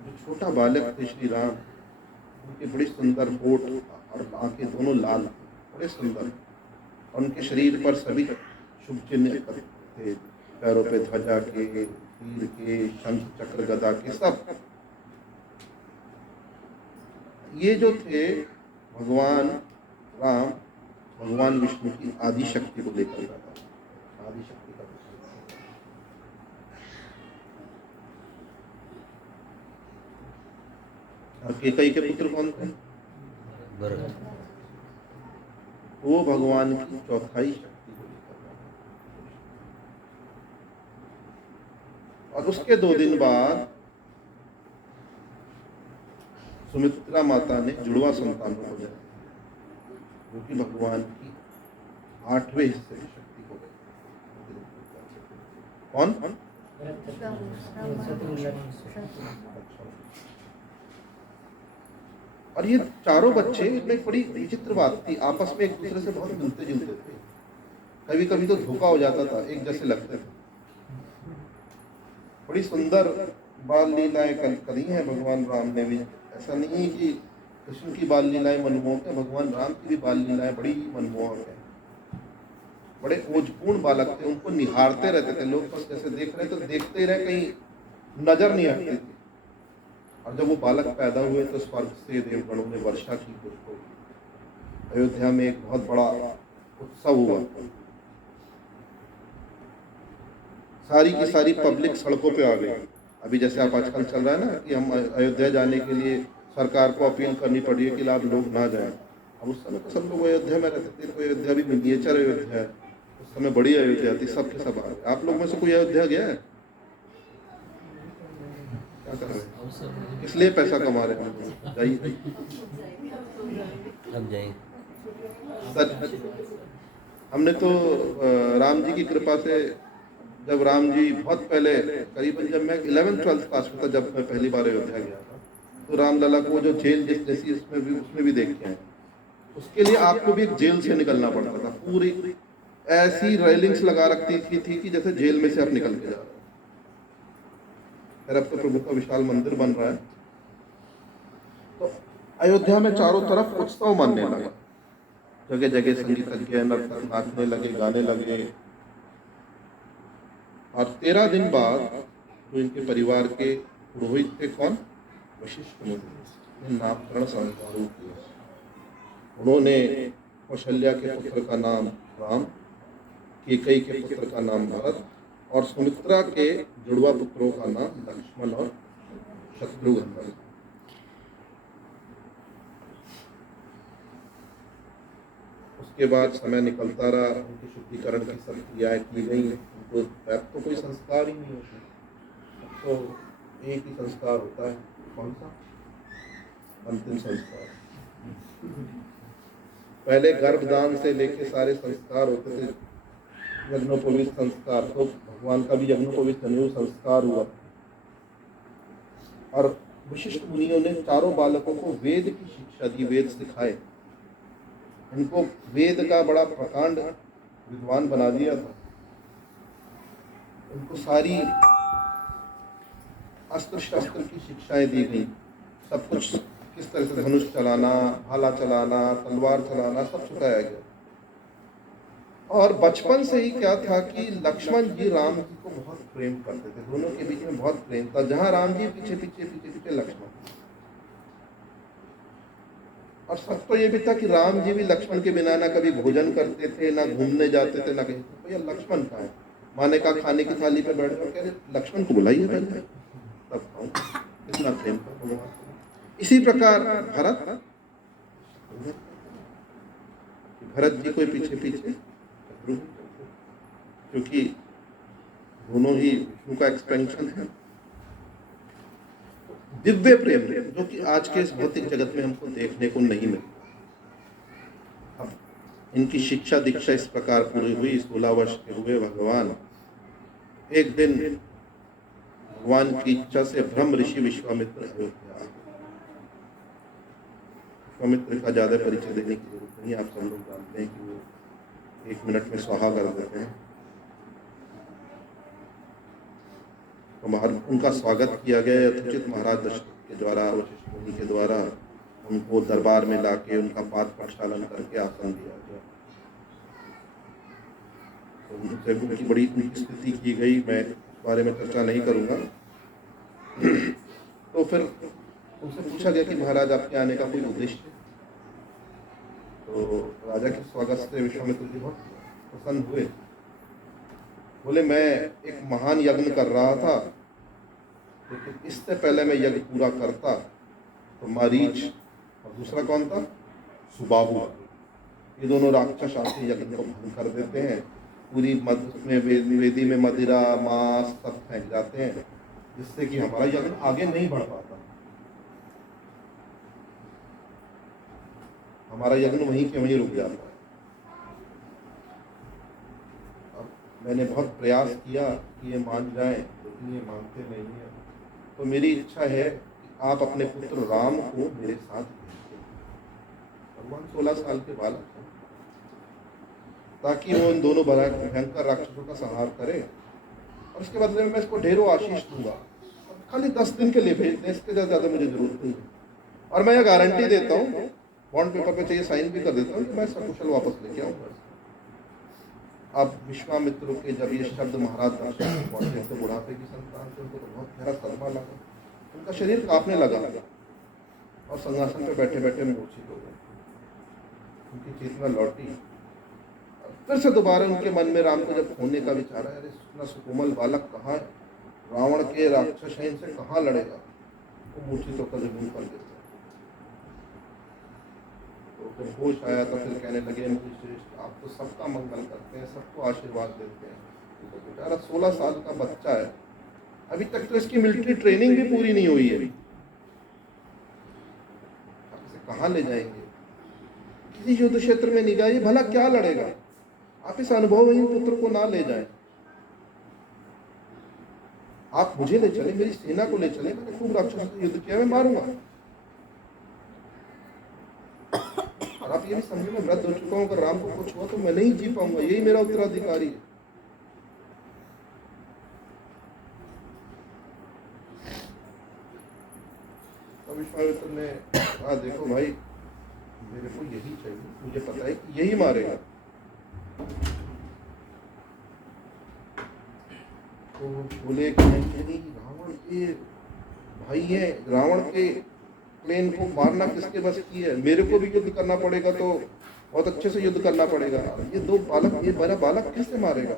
जो छोटा बालक थे श्री राम, उनके बड़ी सुंदर होठ और आंखें दोनों लाल, बड़े सुंदर, और उनके शरीर पर सभी शुभ चिन्ह थे, पैरों पे ध्वजा के, तीर के, शंख चक्र गदा के, सब। ये जो थे भगवान राम, भगवान विष्णु की आदि शक्ति को लेकर जाता है, आदि शक्ति का। और केकई के पुत्र कौन थे? वो भगवान की चौथाई शक्ति को लेकर जाता है। और उसके 2 दिन बाद सुमित्रा माता ने जुड़वा संतान को दिया, जो कि भगवान की 8वें हिस्से की शक्ति को गई। कौन? और ये चारों बच्चे, इनमें एक बड़ी विचित्र बात थी, आपस में एक दूसरे से बहुत मिलते जुलते थे। कभी कभी तो धोखा हो जाता था, एक जैसे लगते थे। बड़ी सुंदर बाल लीलाएं करी हैं भगवान राम ने भी। ऐसा नहीं कि कृष्ण की बाल लीलाएं मनमोहक है, भगवान राम की भी बाल लीलाएं बड़ी मनमोहक है। बड़े ओजपूर्ण बालक थे, उनको निहारते रहते थे लोग, बस जैसे देख रहे तो देखते रहे, कहीं नजर नहीं हटती थी। और जब वो बालक पैदा हुए तो स्वर्ग से देवगणों ने वर्षा की पुष्पों की। अयोध्या में एक बहुत बड़ा उत्सव हुआ, सारी की सारी पब्लिक सड़कों पे आ गई। अभी जैसे आप आजकल चल रहा है ना कि हम अयोध्या जाने के लिए सरकार को अपील करनी पड़ी है कि आप लोग ना जाएं। अब उस समय तो सब लोग अयोध्या में रहते थे, तो अयोध्या भी मिनिएचर अयोध्या है, उस समय बड़ी अयोध्या थी, सब के सब आ गए। आप लोग में से कोई अयोध्या गया है? क्या कर रहे हैं? इसलिए पैसा कमा रहे हैं, जाइए अब जाएंगे। सच, हमने तो राम जी की कृपा से, जब राम जी बहुत पहले, करीबन जब मैं 11th-12th क्लास में था, जब मैं पहली बार अयोध्या गया था, तो रामलला को जो जेल जैसी उसमें भी देख के आए। उसके लिए आपको भी एक जेल से निकलना पड़ता था, पूरी ऐसी रेलिंग्स लगा रखती थी कि जैसे जेल में से आप निकल के जा रहे हो। फिर अब तो प्रभु का विशाल मंदिर बन रहा है। तो अयोध्या में चारों तरफ उत्सव मानने लगा, जगह जगह संगीतज्ञ नर्तक नाचने लगे, गाने लगे। और 13 दिन बाद जो इनके परिवार के पुरोहित थे, कौन? वशिष्ठ मुनि, नामकरण समारोह किया। उन्होंने कौशल्या के पुत्र का नाम राम, केकई के पुत्र का नाम भरत, और सुमित्रा के जुड़वा पुत्रों का नाम लक्ष्मण और शत्रुघ्न। उसके बाद समय निकलता रहा, उनके शुद्धिकरण की सब क्रियाएं की गई। उनको तो कोई संस्कार ही नहीं होता, तो एक ही संस्कार होता है, कौन सा? अंतिम संस्कार। पहले गर्भदान से लेके सारे संस्कार होते थे, यज्ञोपवीत संस्कार, तो भगवान का भी यज्ञोपवीत जनेऊ संस्कार हुआ। और विशिष्ट मुनियों ने चारों बालकों को वेद की शिक्षा दी, वेद सिखाए। इनको वेद का बड़ा प्रकांड विद्वान बना दिया था। उनको सारी अस्त्र शस्त्र की शिक्षाएं दी गई, सब कुछ, किस तरह से धनुष चलाना, भाला चलाना, तलवार चलाना, सब सिखाया गया। और बचपन से ही क्या था कि लक्ष्मण जी राम जी को बहुत प्रेम करते थे, दोनों के बीच में बहुत प्रेम था। जहां राम जी पीछे पीछे पीछे पीछे लक्ष्मण। और सच तो ये भी था कि राम जी भी लक्ष्मण के बिना ना कभी भोजन करते थे, ना घूमने जाते थे, ना कहीं। भैया लक्ष्मण कहाँ है? माने का खाने की थाली पे बैठ कर कह रहे लक्ष्मण को बुलाइए पहले, तब खाऊं। इतना प्रेम था। इसी प्रकार भरत जी को पीछे पीछे, क्योंकि दोनों ही विष्णु का एक्सपेंशन है। दिव्य प्रेम जो कि आज के इस भौतिक जगत में हमको देखने को नहीं मिलता। अब इनकी शिक्षा दीक्षा इस प्रकार पूरी हुई। 16 वर्ष के हुए भगवान। एक दिन भगवान की इच्छा से ब्रह्म ऋषि विश्वामित्र अयोध्या आ गए। विश्वामित्र का ज्यादा परिचय देने की जरूरत नहीं, आप सब लोग जानते हैं कि वो 1 मिनट में स्वाहा कर देते हैं। उनका स्वागत किया गया यथोचित महाराज दशरथ के द्वारा, वशिष्ठ मुनि के द्वारा। उनको दरबार में लाके उनका पाद प्रक्षालन करके आसन दिया गया। तो उनसे उनकी बड़ी उनकी स्तुति की गई, मैं इस बारे में चर्चा नहीं करूंगा। तो फिर उनसे पूछा गया कि महाराज आपके आने का कोई उद्देश्य है? तो राजा के स्वागत से विश्वामित्र जी बहुत प्रसन्न हुए। बोले मैं एक महान यज्ञ कर रहा था, लेकिन इससे पहले मैं यज्ञ पूरा करता तो मारीच और दूसरा कौन था, सुबाहु, ये दोनों राक्षस आके यज्ञ को भंग कर देते हैं। पूरी वेदी में मदिरा मांस सब फेंक जाते हैं, जिससे कि हमारा यज्ञ आगे नहीं बढ़ पाता। हमारा यज्ञ वहीं के वहीं रुक जाता है। मैंने बहुत प्रयास किया कि ये मान जाए, लेकिन ये मानते नहीं है। तो मेरी इच्छा है कि आप अपने पुत्र राम को मेरे साथ भेजिए। भगवान 16 साल के बालक हैं, ताकि वो इन दोनों भयंकर राक्षसों का संहार करे, और उसके बदले में मैं इसको ढेरों आशीष दूंगा। खाली 10 दिन के लिए भेज दें, इसके ज़्यादा मुझे जरूरत नहीं है। और मैं ये गारंटी देता हूँ, बॉन्ड पेपर पे चाहिए साइन भी कर देता हूँ कि मैं सकुशल वापस लेके आऊँगा। अब विश्वामित्र के जब ये शब्द महाराज दशरथ पहुंचे तो बुढ़ापे की संतान से उनको तो बहुत गहरा सदमा लगा। उनका शरीर कांपने लगा और सिंहासन पे बैठे बैठे मूर्छित हो गए। उनकी चेतना लौटी। फिर से दोबारा उनके मन में राम को जब खोने का विचार आया, अरे इतना सुकोमल बालक कहाँ है, रावण के राक्षस हैं, इनसे कहाँ लड़ेगा। वो मूर्छित होकर जमीन पर गिर गए। तो फिर होश आया तो फिर कहने लगे, श्रेष्ठ आप तो सबका मंगल करते हैं, सबको आशीर्वाद देते हैं। तो बेचारा 16 साल का बच्चा है, अभी तक तो इसकी मिलिट्री ट्रेनिंग भी पूरी नहीं हुई है। आप इसे कहाँ ले जाएंगे? किसी युद्ध क्षेत्र में नहीं गया, ये भला क्या लड़ेगा। आप इस अनुभवहीन पुत्र को ना ले जाएं। आप मुझे ले चले, मेरी सेना को ले चले, मैंने खूब राक्षसों से युद्ध किया, मैं मारूंगा। और आप ये भी समझो, मैं वृद्ध हो चुका हूं, अगर राम को कुछ हुआ तो मैं नहीं जी पाऊंगा, यही मेरा उत्तराधिकारी है। तो विश्वामित्र ने कहा, देखो भाई, मेरे को यही चाहिए, मुझे पता है कि यही मारेगा। तो बोले कि नहीं, रावण के भाई है, रावण के प्लेन को मारना किसके बस की है, मेरे को भी युद्ध करना पड़ेगा, तो बहुत अच्छे से युद्ध करना पड़ेगा। ये दो बालक, ये बड़ा बालक कैसे मारेगा?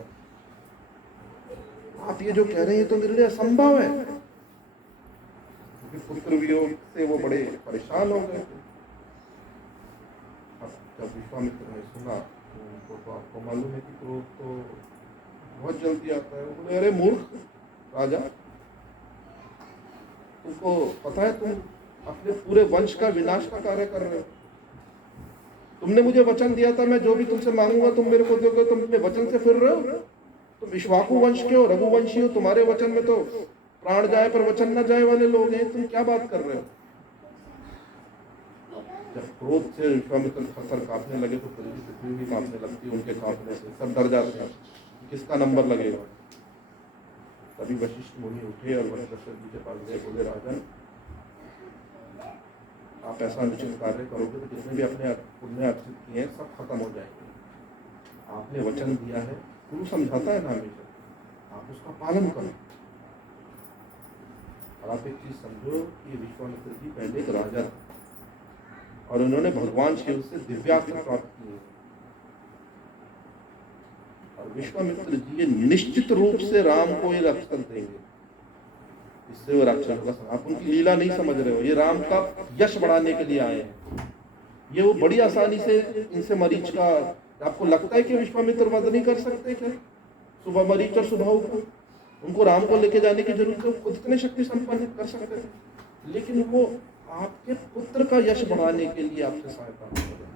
आप ये जो कह रहे हैं तो मेरे लिए असंभव है। पुत्र वियोग से वो बड़े परेशान हो गए। अब जब विश्वामित्र ने सुना तो उनको तो आपको मालूम है कि क्रोध तो बहुत जल्दी आता है। वो बोले, अरे मूर्ख राजा, तुमको पता है तुम अपने पूरे वंश का विनाश का कार्य कर रहे हो। तुमने मुझे वचन दिया था, मैं जो भी तुमसे मांगूंगा तुम मेरे को दोगे, तुम अपने वचन से फिर रहे हो। तुम इक्ष्वाकु वंश के हो, रघुवंशी हो, तुम्हारे वचन में तो प्राण जाए पर वचन न जाए वाले लोग हैं, तुम क्या बात कर रहे हो। जब क्रोध से विश्वामित्र थर कांपने लगे तो पृथ्वी भी कांपने लगती है उनके कांपने से, सब डर जाते हैं किसका नंबर लगेगा। तभी वशिष्ठ मुनि उठे और दशरथ जी के पास गए। बोले, राजन, आप ऐसा अनुचित कार्य करोगे तो जितने भी अपने पुण्य अर्जित किए हैं सब खत्म हो जाएंगे। आपने वचन दिया है, गुरु समझाता है ना हमेशा, आप उसका पालन करो। और आप एक चीज समझो कि विश्वामित्र जी पहले एक राजा थे और उन्होंने भगवान शिव से दिव्यास्त्र प्राप्त किए। और विश्वामित्र जी ये निश्चित रूप से राम को ये रक्षण देंगे, इससे वो राक्षस का, आप उनकी लीला नहीं समझ रहे हो। ये राम का यश बढ़ाने के लिए आए हैं। ये वो बड़ी आसानी से इनसे मरीच का, आपको लगता है कि विश्वामित्र वध नहीं कर सकते क्या? सुबह मरीच और सुबाहु को, उनको राम को लेके जाने की जरूरत है, खुद इतने शक्ति संपन्न कर सकते हैं, लेकिन वो आपके पुत्र का यश बढ़ाने के लिए आपसे सहायता करें।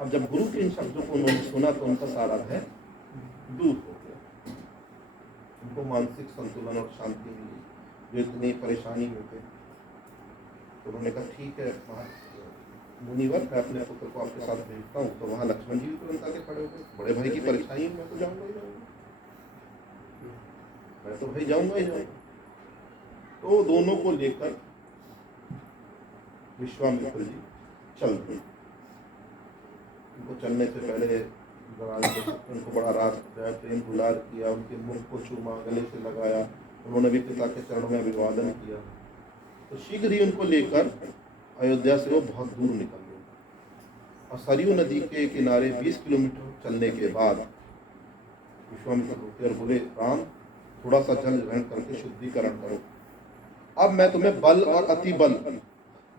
अब जब गुरु के इन शब्दों को उन्होंने सुना तो उनका सारा भय दूर हो गया, उनको मानसिक संतुलन और शांति मिली। जो इतनी परेशानी में थे। तो उन्होंने कहा ठीक है मुनिवर, मैं अपने पुत्र को आपके साथ भेजता हूँ। तो वहाँ लक्ष्मण जी भी तुरंत आके खड़े हो गए, बड़े भाई की परेशानी में मैं तो जाऊँगा ही जाऊँगा, मैं तो भाई जाऊँगा ही जाऊँगा। तो दोनों को लेकर विश्वामित्र जी चल पड़े। उनको चलने से पहले उनको बड़ा रास प्रेम दुलार किया, उनके मुख को चूमा, गले से लगाया, उन्होंने भी पिता के चरणों में अभिवादन किया। तो शीघ्र ही उनको लेकर अयोध्या से वो बहुत दूर निकल गए और सरयू नदी के किनारे 20 किलोमीटर चलने के बाद विश्वामित्र रुके और बोले, राम थोड़ा सा जल ग्रहण करके शुद्धिकरण करो, अब मैं तुम्हें बल और अति बल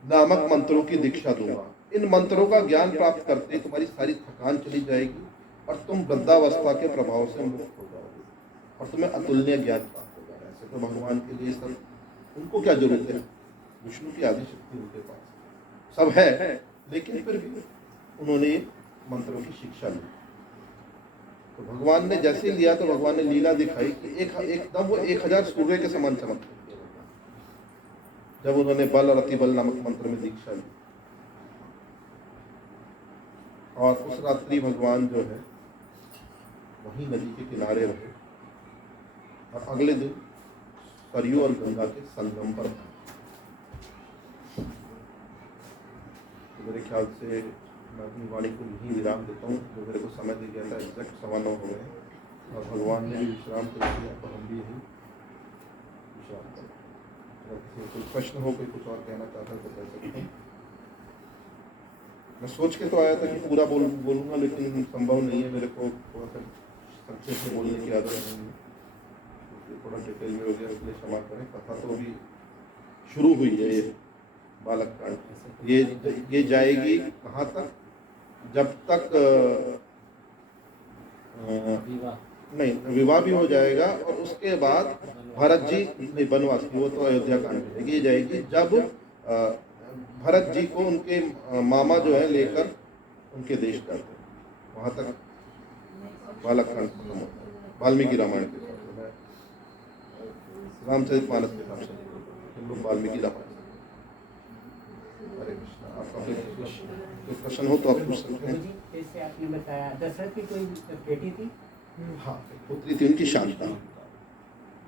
नामक मंत्रों की दीक्षा दूंगा। इन मंत्रों का ज्ञान प्राप्त करते तुम्हारी सारी थकान चली जाएगी और तुम वृद्धावस्था के प्रभाव से मुक्त हो जाओगे और तुम्हें अतुलनीय ज्ञान प्राप्त होगा। ऐसे तो भगवान के लिए सब, उनको क्या जरूरत है, विष्णु की आदि शक्ति उनके पास सब है, लेकिन फिर भी उन्होंने मंत्रों की शिक्षा ली। तो भगवान ने जैसे लिया तो भगवान ने लीला दिखाई कि एकदम वो 1000 सूर्य के समान चमक जब उन्होंने बल और अति बल नामक मंत्र में दीक्षा ली। और उस रात्रि भगवान जो है वही नदी के किनारे रहे और अगले दिन सरयू और गंगा के संगम पर थे। तो मेरे ख्याल से मैं अपनी वाणी को यहीं विराम देता हूँ, जो मेरे को समय दे गया था एग्जैक्ट 9:15 हो गए और भगवान ने भी विश्राम कर दिया, तो हम भी यहीं विश्राम करें। अगर किसी कोई प्रश्न हो, कोई कुछ और कहना चाहता है तो कह सकते हैं। मैं सोच के तो आया था कि पूरा बोलूँगा, लेकिन संभव नहीं है, मेरे को थोड़ा सा संक्षेप में बोलने की आदत नहीं है, थोड़ा डिटेल में हो गया, इसलिए क्षमा करें। कथा तो अभी शुरू हुई है, ये बालक कांड ये जाएगी कहाँ तक, जब तक नहीं विवाह भी हो जाएगा और उसके बाद भरत जी नहीं वनवास की, वो तो अयोध्या कांड में ये जाएगी जब भरत जी को उनके मामा जो है लेकर उनके देश जाते हैं, वहाँ तक बालक कांड खत्म होता है। वाल्मीकि रामायण के हिसाब से, रामचरितमानस के हिसाब से हम लोग वाल्मीकि रामायण। हरे कृष्णा। आपका कोई प्रश्न हो तो आप पूछ सकते हैं। जैसे आपने बताया दशरथ की कोई बेटी थी? हाँ, पुत्री थी उनकी, शांता।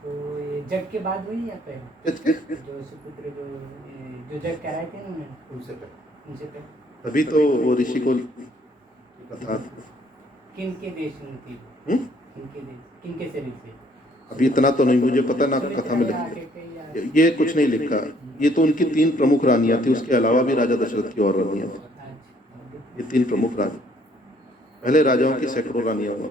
तो ये जग के बाद हुई या पहले? जो सुपुत्र जो जग कराए थे ना उनसे पहले। पहले। तभी तो वो ऋषि को कथा किन के देश में थी? किन के शरीर से? अभी इतना तो नहीं मुझे पता ना, कथा में लिखा ये कुछ नहीं लिखा। ये तो उनकी 3 प्रमुख रानियां थी, उसके अलावा भी राजा दशरथ की और रानियां थी। ये 3 प्रमुख रानी, पहले राजाओं की सैकड़ों रानियां हुआ।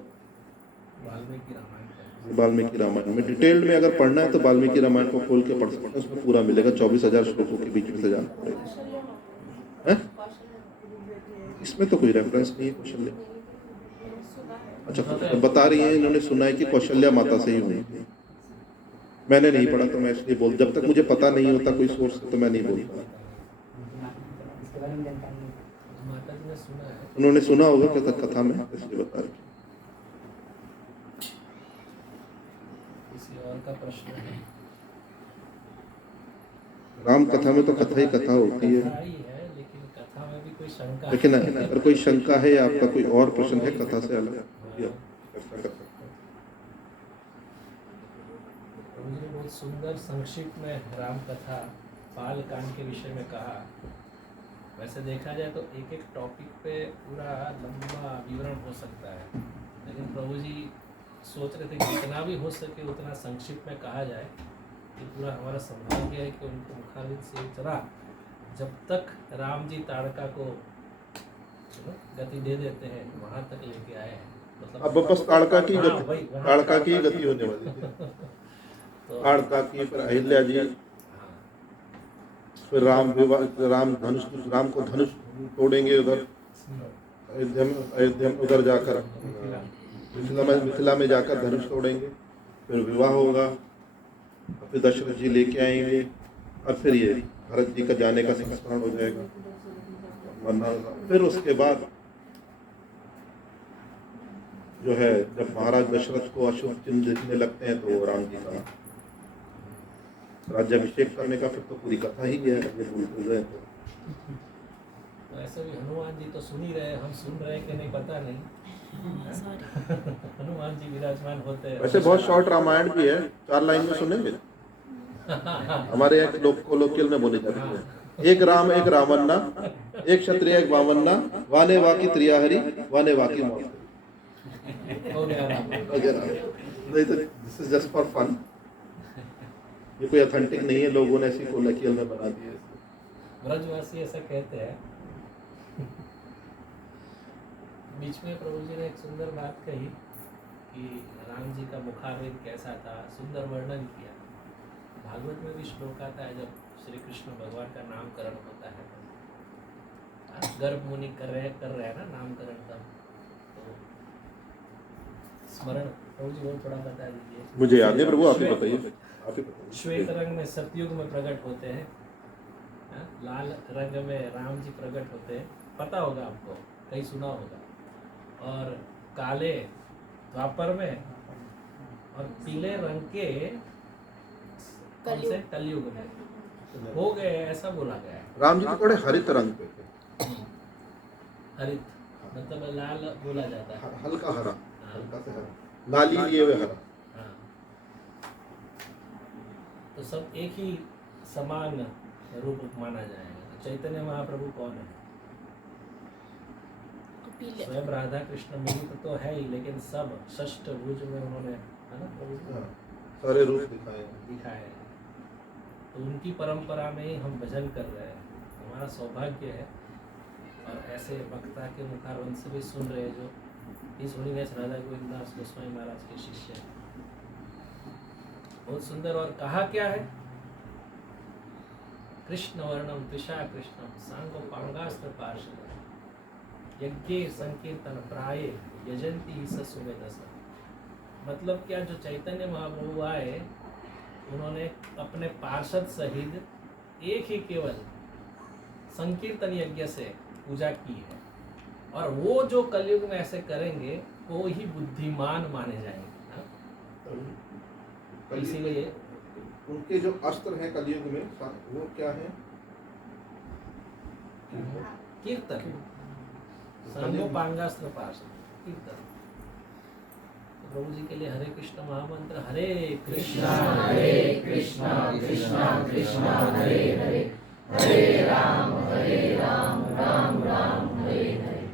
वाल्मीकि रामायण में डिटेल्ड में अगर पढ़ना है तो वाल्मीकि रामायण को खोल के पढ़ सकते हैं, उसमें पूरा मिलेगा। 24,000 श्लोकों के बीच में से जाना पड़ेगा। इसमें तो कोई रेफरेंस नहीं है कौशल्या। अच्छा, बता रही हैं इन्होंने सुना है कि कौशल्या माता से ही हुई थी। मैंने नहीं पढ़ा तो मैं इसलिए बोल, जब तक मुझे पता नहीं होता कोई सोर्स तो मैं नहीं बोलता। उन्होंने सुना होगा कथा में, इसलिए बता रही। का प्रश्न है। राम कथा में तो कथा ही कथा होती है, लेकिन कथा में भी कोई शंका, लेकिन अगर कोई शंका है या आपका कोई और प्रश्न है कथा से अलग मुझे बहुत सुंदर संक्षिप्त में राम कथा बाल कांड के विषय में कहा। वैसे देखा जाए तो एक एक टॉपिक पे पूरा लंबा विवरण हो सकता है, लेकिन प्रभु जी सोच रहे थे कि जितना भी हो सके उतना संक्षिप्त में कहा जाए। कि पूरा हमारा सौभाग्य है कि उनको मुखारविंद से चला, जब तक राम जी ताड़का को गति दे देते हैं वहाँ तक लेके आए हैं। मतलब अब बस ताड़का की ताड़का की गति होने वाली थी। तो ताड़का की, फिर अहिल्या जी, फिर राम को धनुष तोड़ेंगे उधर अयोध्या में उधर जाकर मिथिला में जाकर धनुष तोड़ेंगे, फिर विवाह होगा, फिर दशरथ जी लेके आएंगे और फिर ये भरत जी का जाने का संस्मरण हो जाएगा, मरना होगा। फिर उसके बाद जो है जब महाराज दशरथ को अशुभ चिन्ह दिखने लगते हैं तो राम जी का राज्याभिषेक करने का फिर तो पूरी कथा ही है, ये भूल गए तो। तो ऐसे भी हनुमान जी तो सुन ही रहे, हम सुन रहे कि नहीं पता नहीं। हनुमान जी विराजमान होते हैं। वैसे बहुत शॉर्ट रामायण भी है, 4 लाइन में सुनेंगे। हमारे यहाँ कोलोकियल में बोली जाती है, एक राम एक रावन्ना, एक क्षत्रिय एक वामन्ना, वाने वाकी त्रियाहरी, वाने वाकी मौत। हो गया राम। नहीं तो this is just for fun, ये कोई ऑथेंटिक नहीं है, लोगों ने ऐसी कोलोकियल में बना दी है। ब्रजवासी ऐसा कहते हैं। बीच में प्रभु जी ने एक सुंदर बात कही कि राम जी का मुखारविंद कैसा था, सुंदर वर्णन किया। भागवत में भी श्लोक आता है जब श्री कृष्ण भगवान का नामकरण होता है, गर्भ मुनि कर रहे हैं ना नामकरण का, तो स्मरण प्रभु जी वो थोड़ा बता दीजिए। मुझे याद है प्रभु, आप ही बताइए, आप ही बताइए। श्वेत रंग में सतयुग में प्रकट होते हैं, लाल रंग में राम जी प्रकट होते हैं, पता होगा आपको, कहीं सुना होगा। और काले द्वापर में और पीले रंग के कलयुग में हो गए, ऐसा बोला गया है। राम जी तो थोड़े हरित रंग पे थे, हरित मतलब लाल बोला जाता है, हल्का हरा, हल्का से हरा, लाली लिए हुए हरा। हाँ। तो सब एक ही समान रूप माना जाएगा। तो चैतन्य महाप्रभु कौन है? स्वयं राधा कृष्ण मिलित तो है ही, लेकिन सब षष्ठ भुज में उन्होंने, है ना प्रभु, सारे रूप दिखाए। दिखाए। तो उनकी परंपरा में ही हम भजन कर रहे हैं, हमारा सौभाग्य है। और ऐसे वक्ता के मुखारविंद से भी सुन रहे हैं जो इस होलीनेस राधा गोविंददास गोस्वामी महाराज के शिष्य हैं। बहुत सुंदर। और कहा क्या है? कृष्ण वर्णम त्रिषा कृष्णम सांगो पांगास्त्र पार्षद यज्ञे संकीर्तन प्राय यजंती ससुमेधस। मतलब क्या, जो चैतन्य महाप्रभु आए उन्होंने अपने पार्षद सहित एक ही केवल संकीर्तन यज्ञ से पूजा की है। और वो जो कलयुग में ऐसे करेंगे वो ही बुद्धिमान माने जाएंगे। तो इसीलिए उनके जो अस्त्र हैं कलयुग में वो क्या है? कीर्तन, सांगोपांगास्त्र पार्षद कीर्तन। प्रभु जी के लिए हरे कृष्ण महामंत्र, हरे कृष्णा कृष्णा कृष्णा हरे हरे, हरे राम राम राम हरे हरे।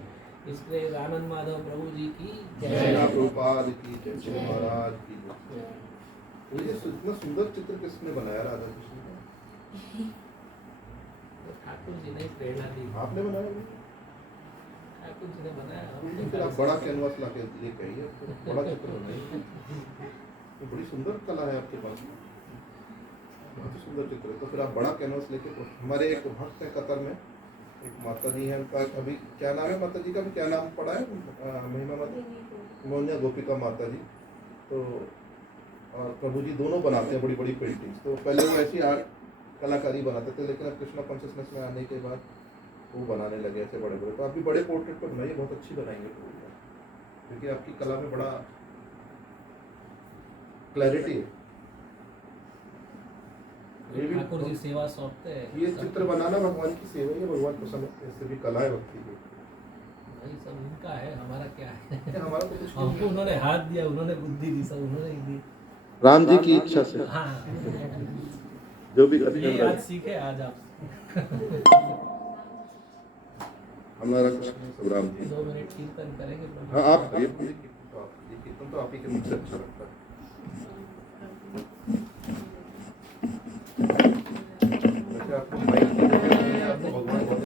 इसलिए आनंद माधव प्रभु जी की जय, प्रभुपाद की जय, श्री महाराज की जय। ये इतना सुंदर चित्र किसने बनाया राधा कृष्ण का? ठाकुर जी ने प्रेरणा दी। आपने बनाया? ठाकुर जी ने बनाया। फिर आप बड़ा कैनवास लाके ये कहिए, बड़ा चित्र बनाइए। तो बड़ी सुंदर कला है आपके पास, बहुत ही सुंदर चित्र है। तो फिर आप बड़ा कैनवास लेके, हमारे एक भक्त है कतर में, एक माता जी है, उनका अभी क्या नाम है माता जी का, भी क्या नाम पड़ा है? महिमा माता मोहनिया गोपिका माता जी। तो और प्रभु जी दोनों बनाते हैं बड़ी बड़ी पेंटिंग्स। तो पहले वो ऐसी आर्ट कलाकारी बनाते थे, लेकिन अब कृष्णा कॉन्शियसनेस में आने के बाद वो बनाने लगे ऐसे बड़े बड़े। तो आप भी बड़े पोर्ट्रेट पर बनाइए, बहुत अच्छी बनाएंगे क्योंकि आपकी कला में बड़ा क्लैरिटी है। ये भी ठाकुर जी सेवा सौंपते हैं। ये चित्र बनाना भगवान की सेवा है, भगवान पसंद है, इससे भी कला है भक्ति की। भाई सब उनका है, हमारा क्या है? हमारा तो कुछ हमको उन्होंने हाथ दिया, उन्होंने बुद्धि दी, सब उन्होंने ही दी। राम जी की इच्छा से हाँ, जो भी करते ये हैं आज सीखे आज आप। हमारा सब राम जी। 2 मिनट कीर्तन करेंगे। हाँ आप ये कीर्तन तो आप ही के मुख से अच्छा लगता है।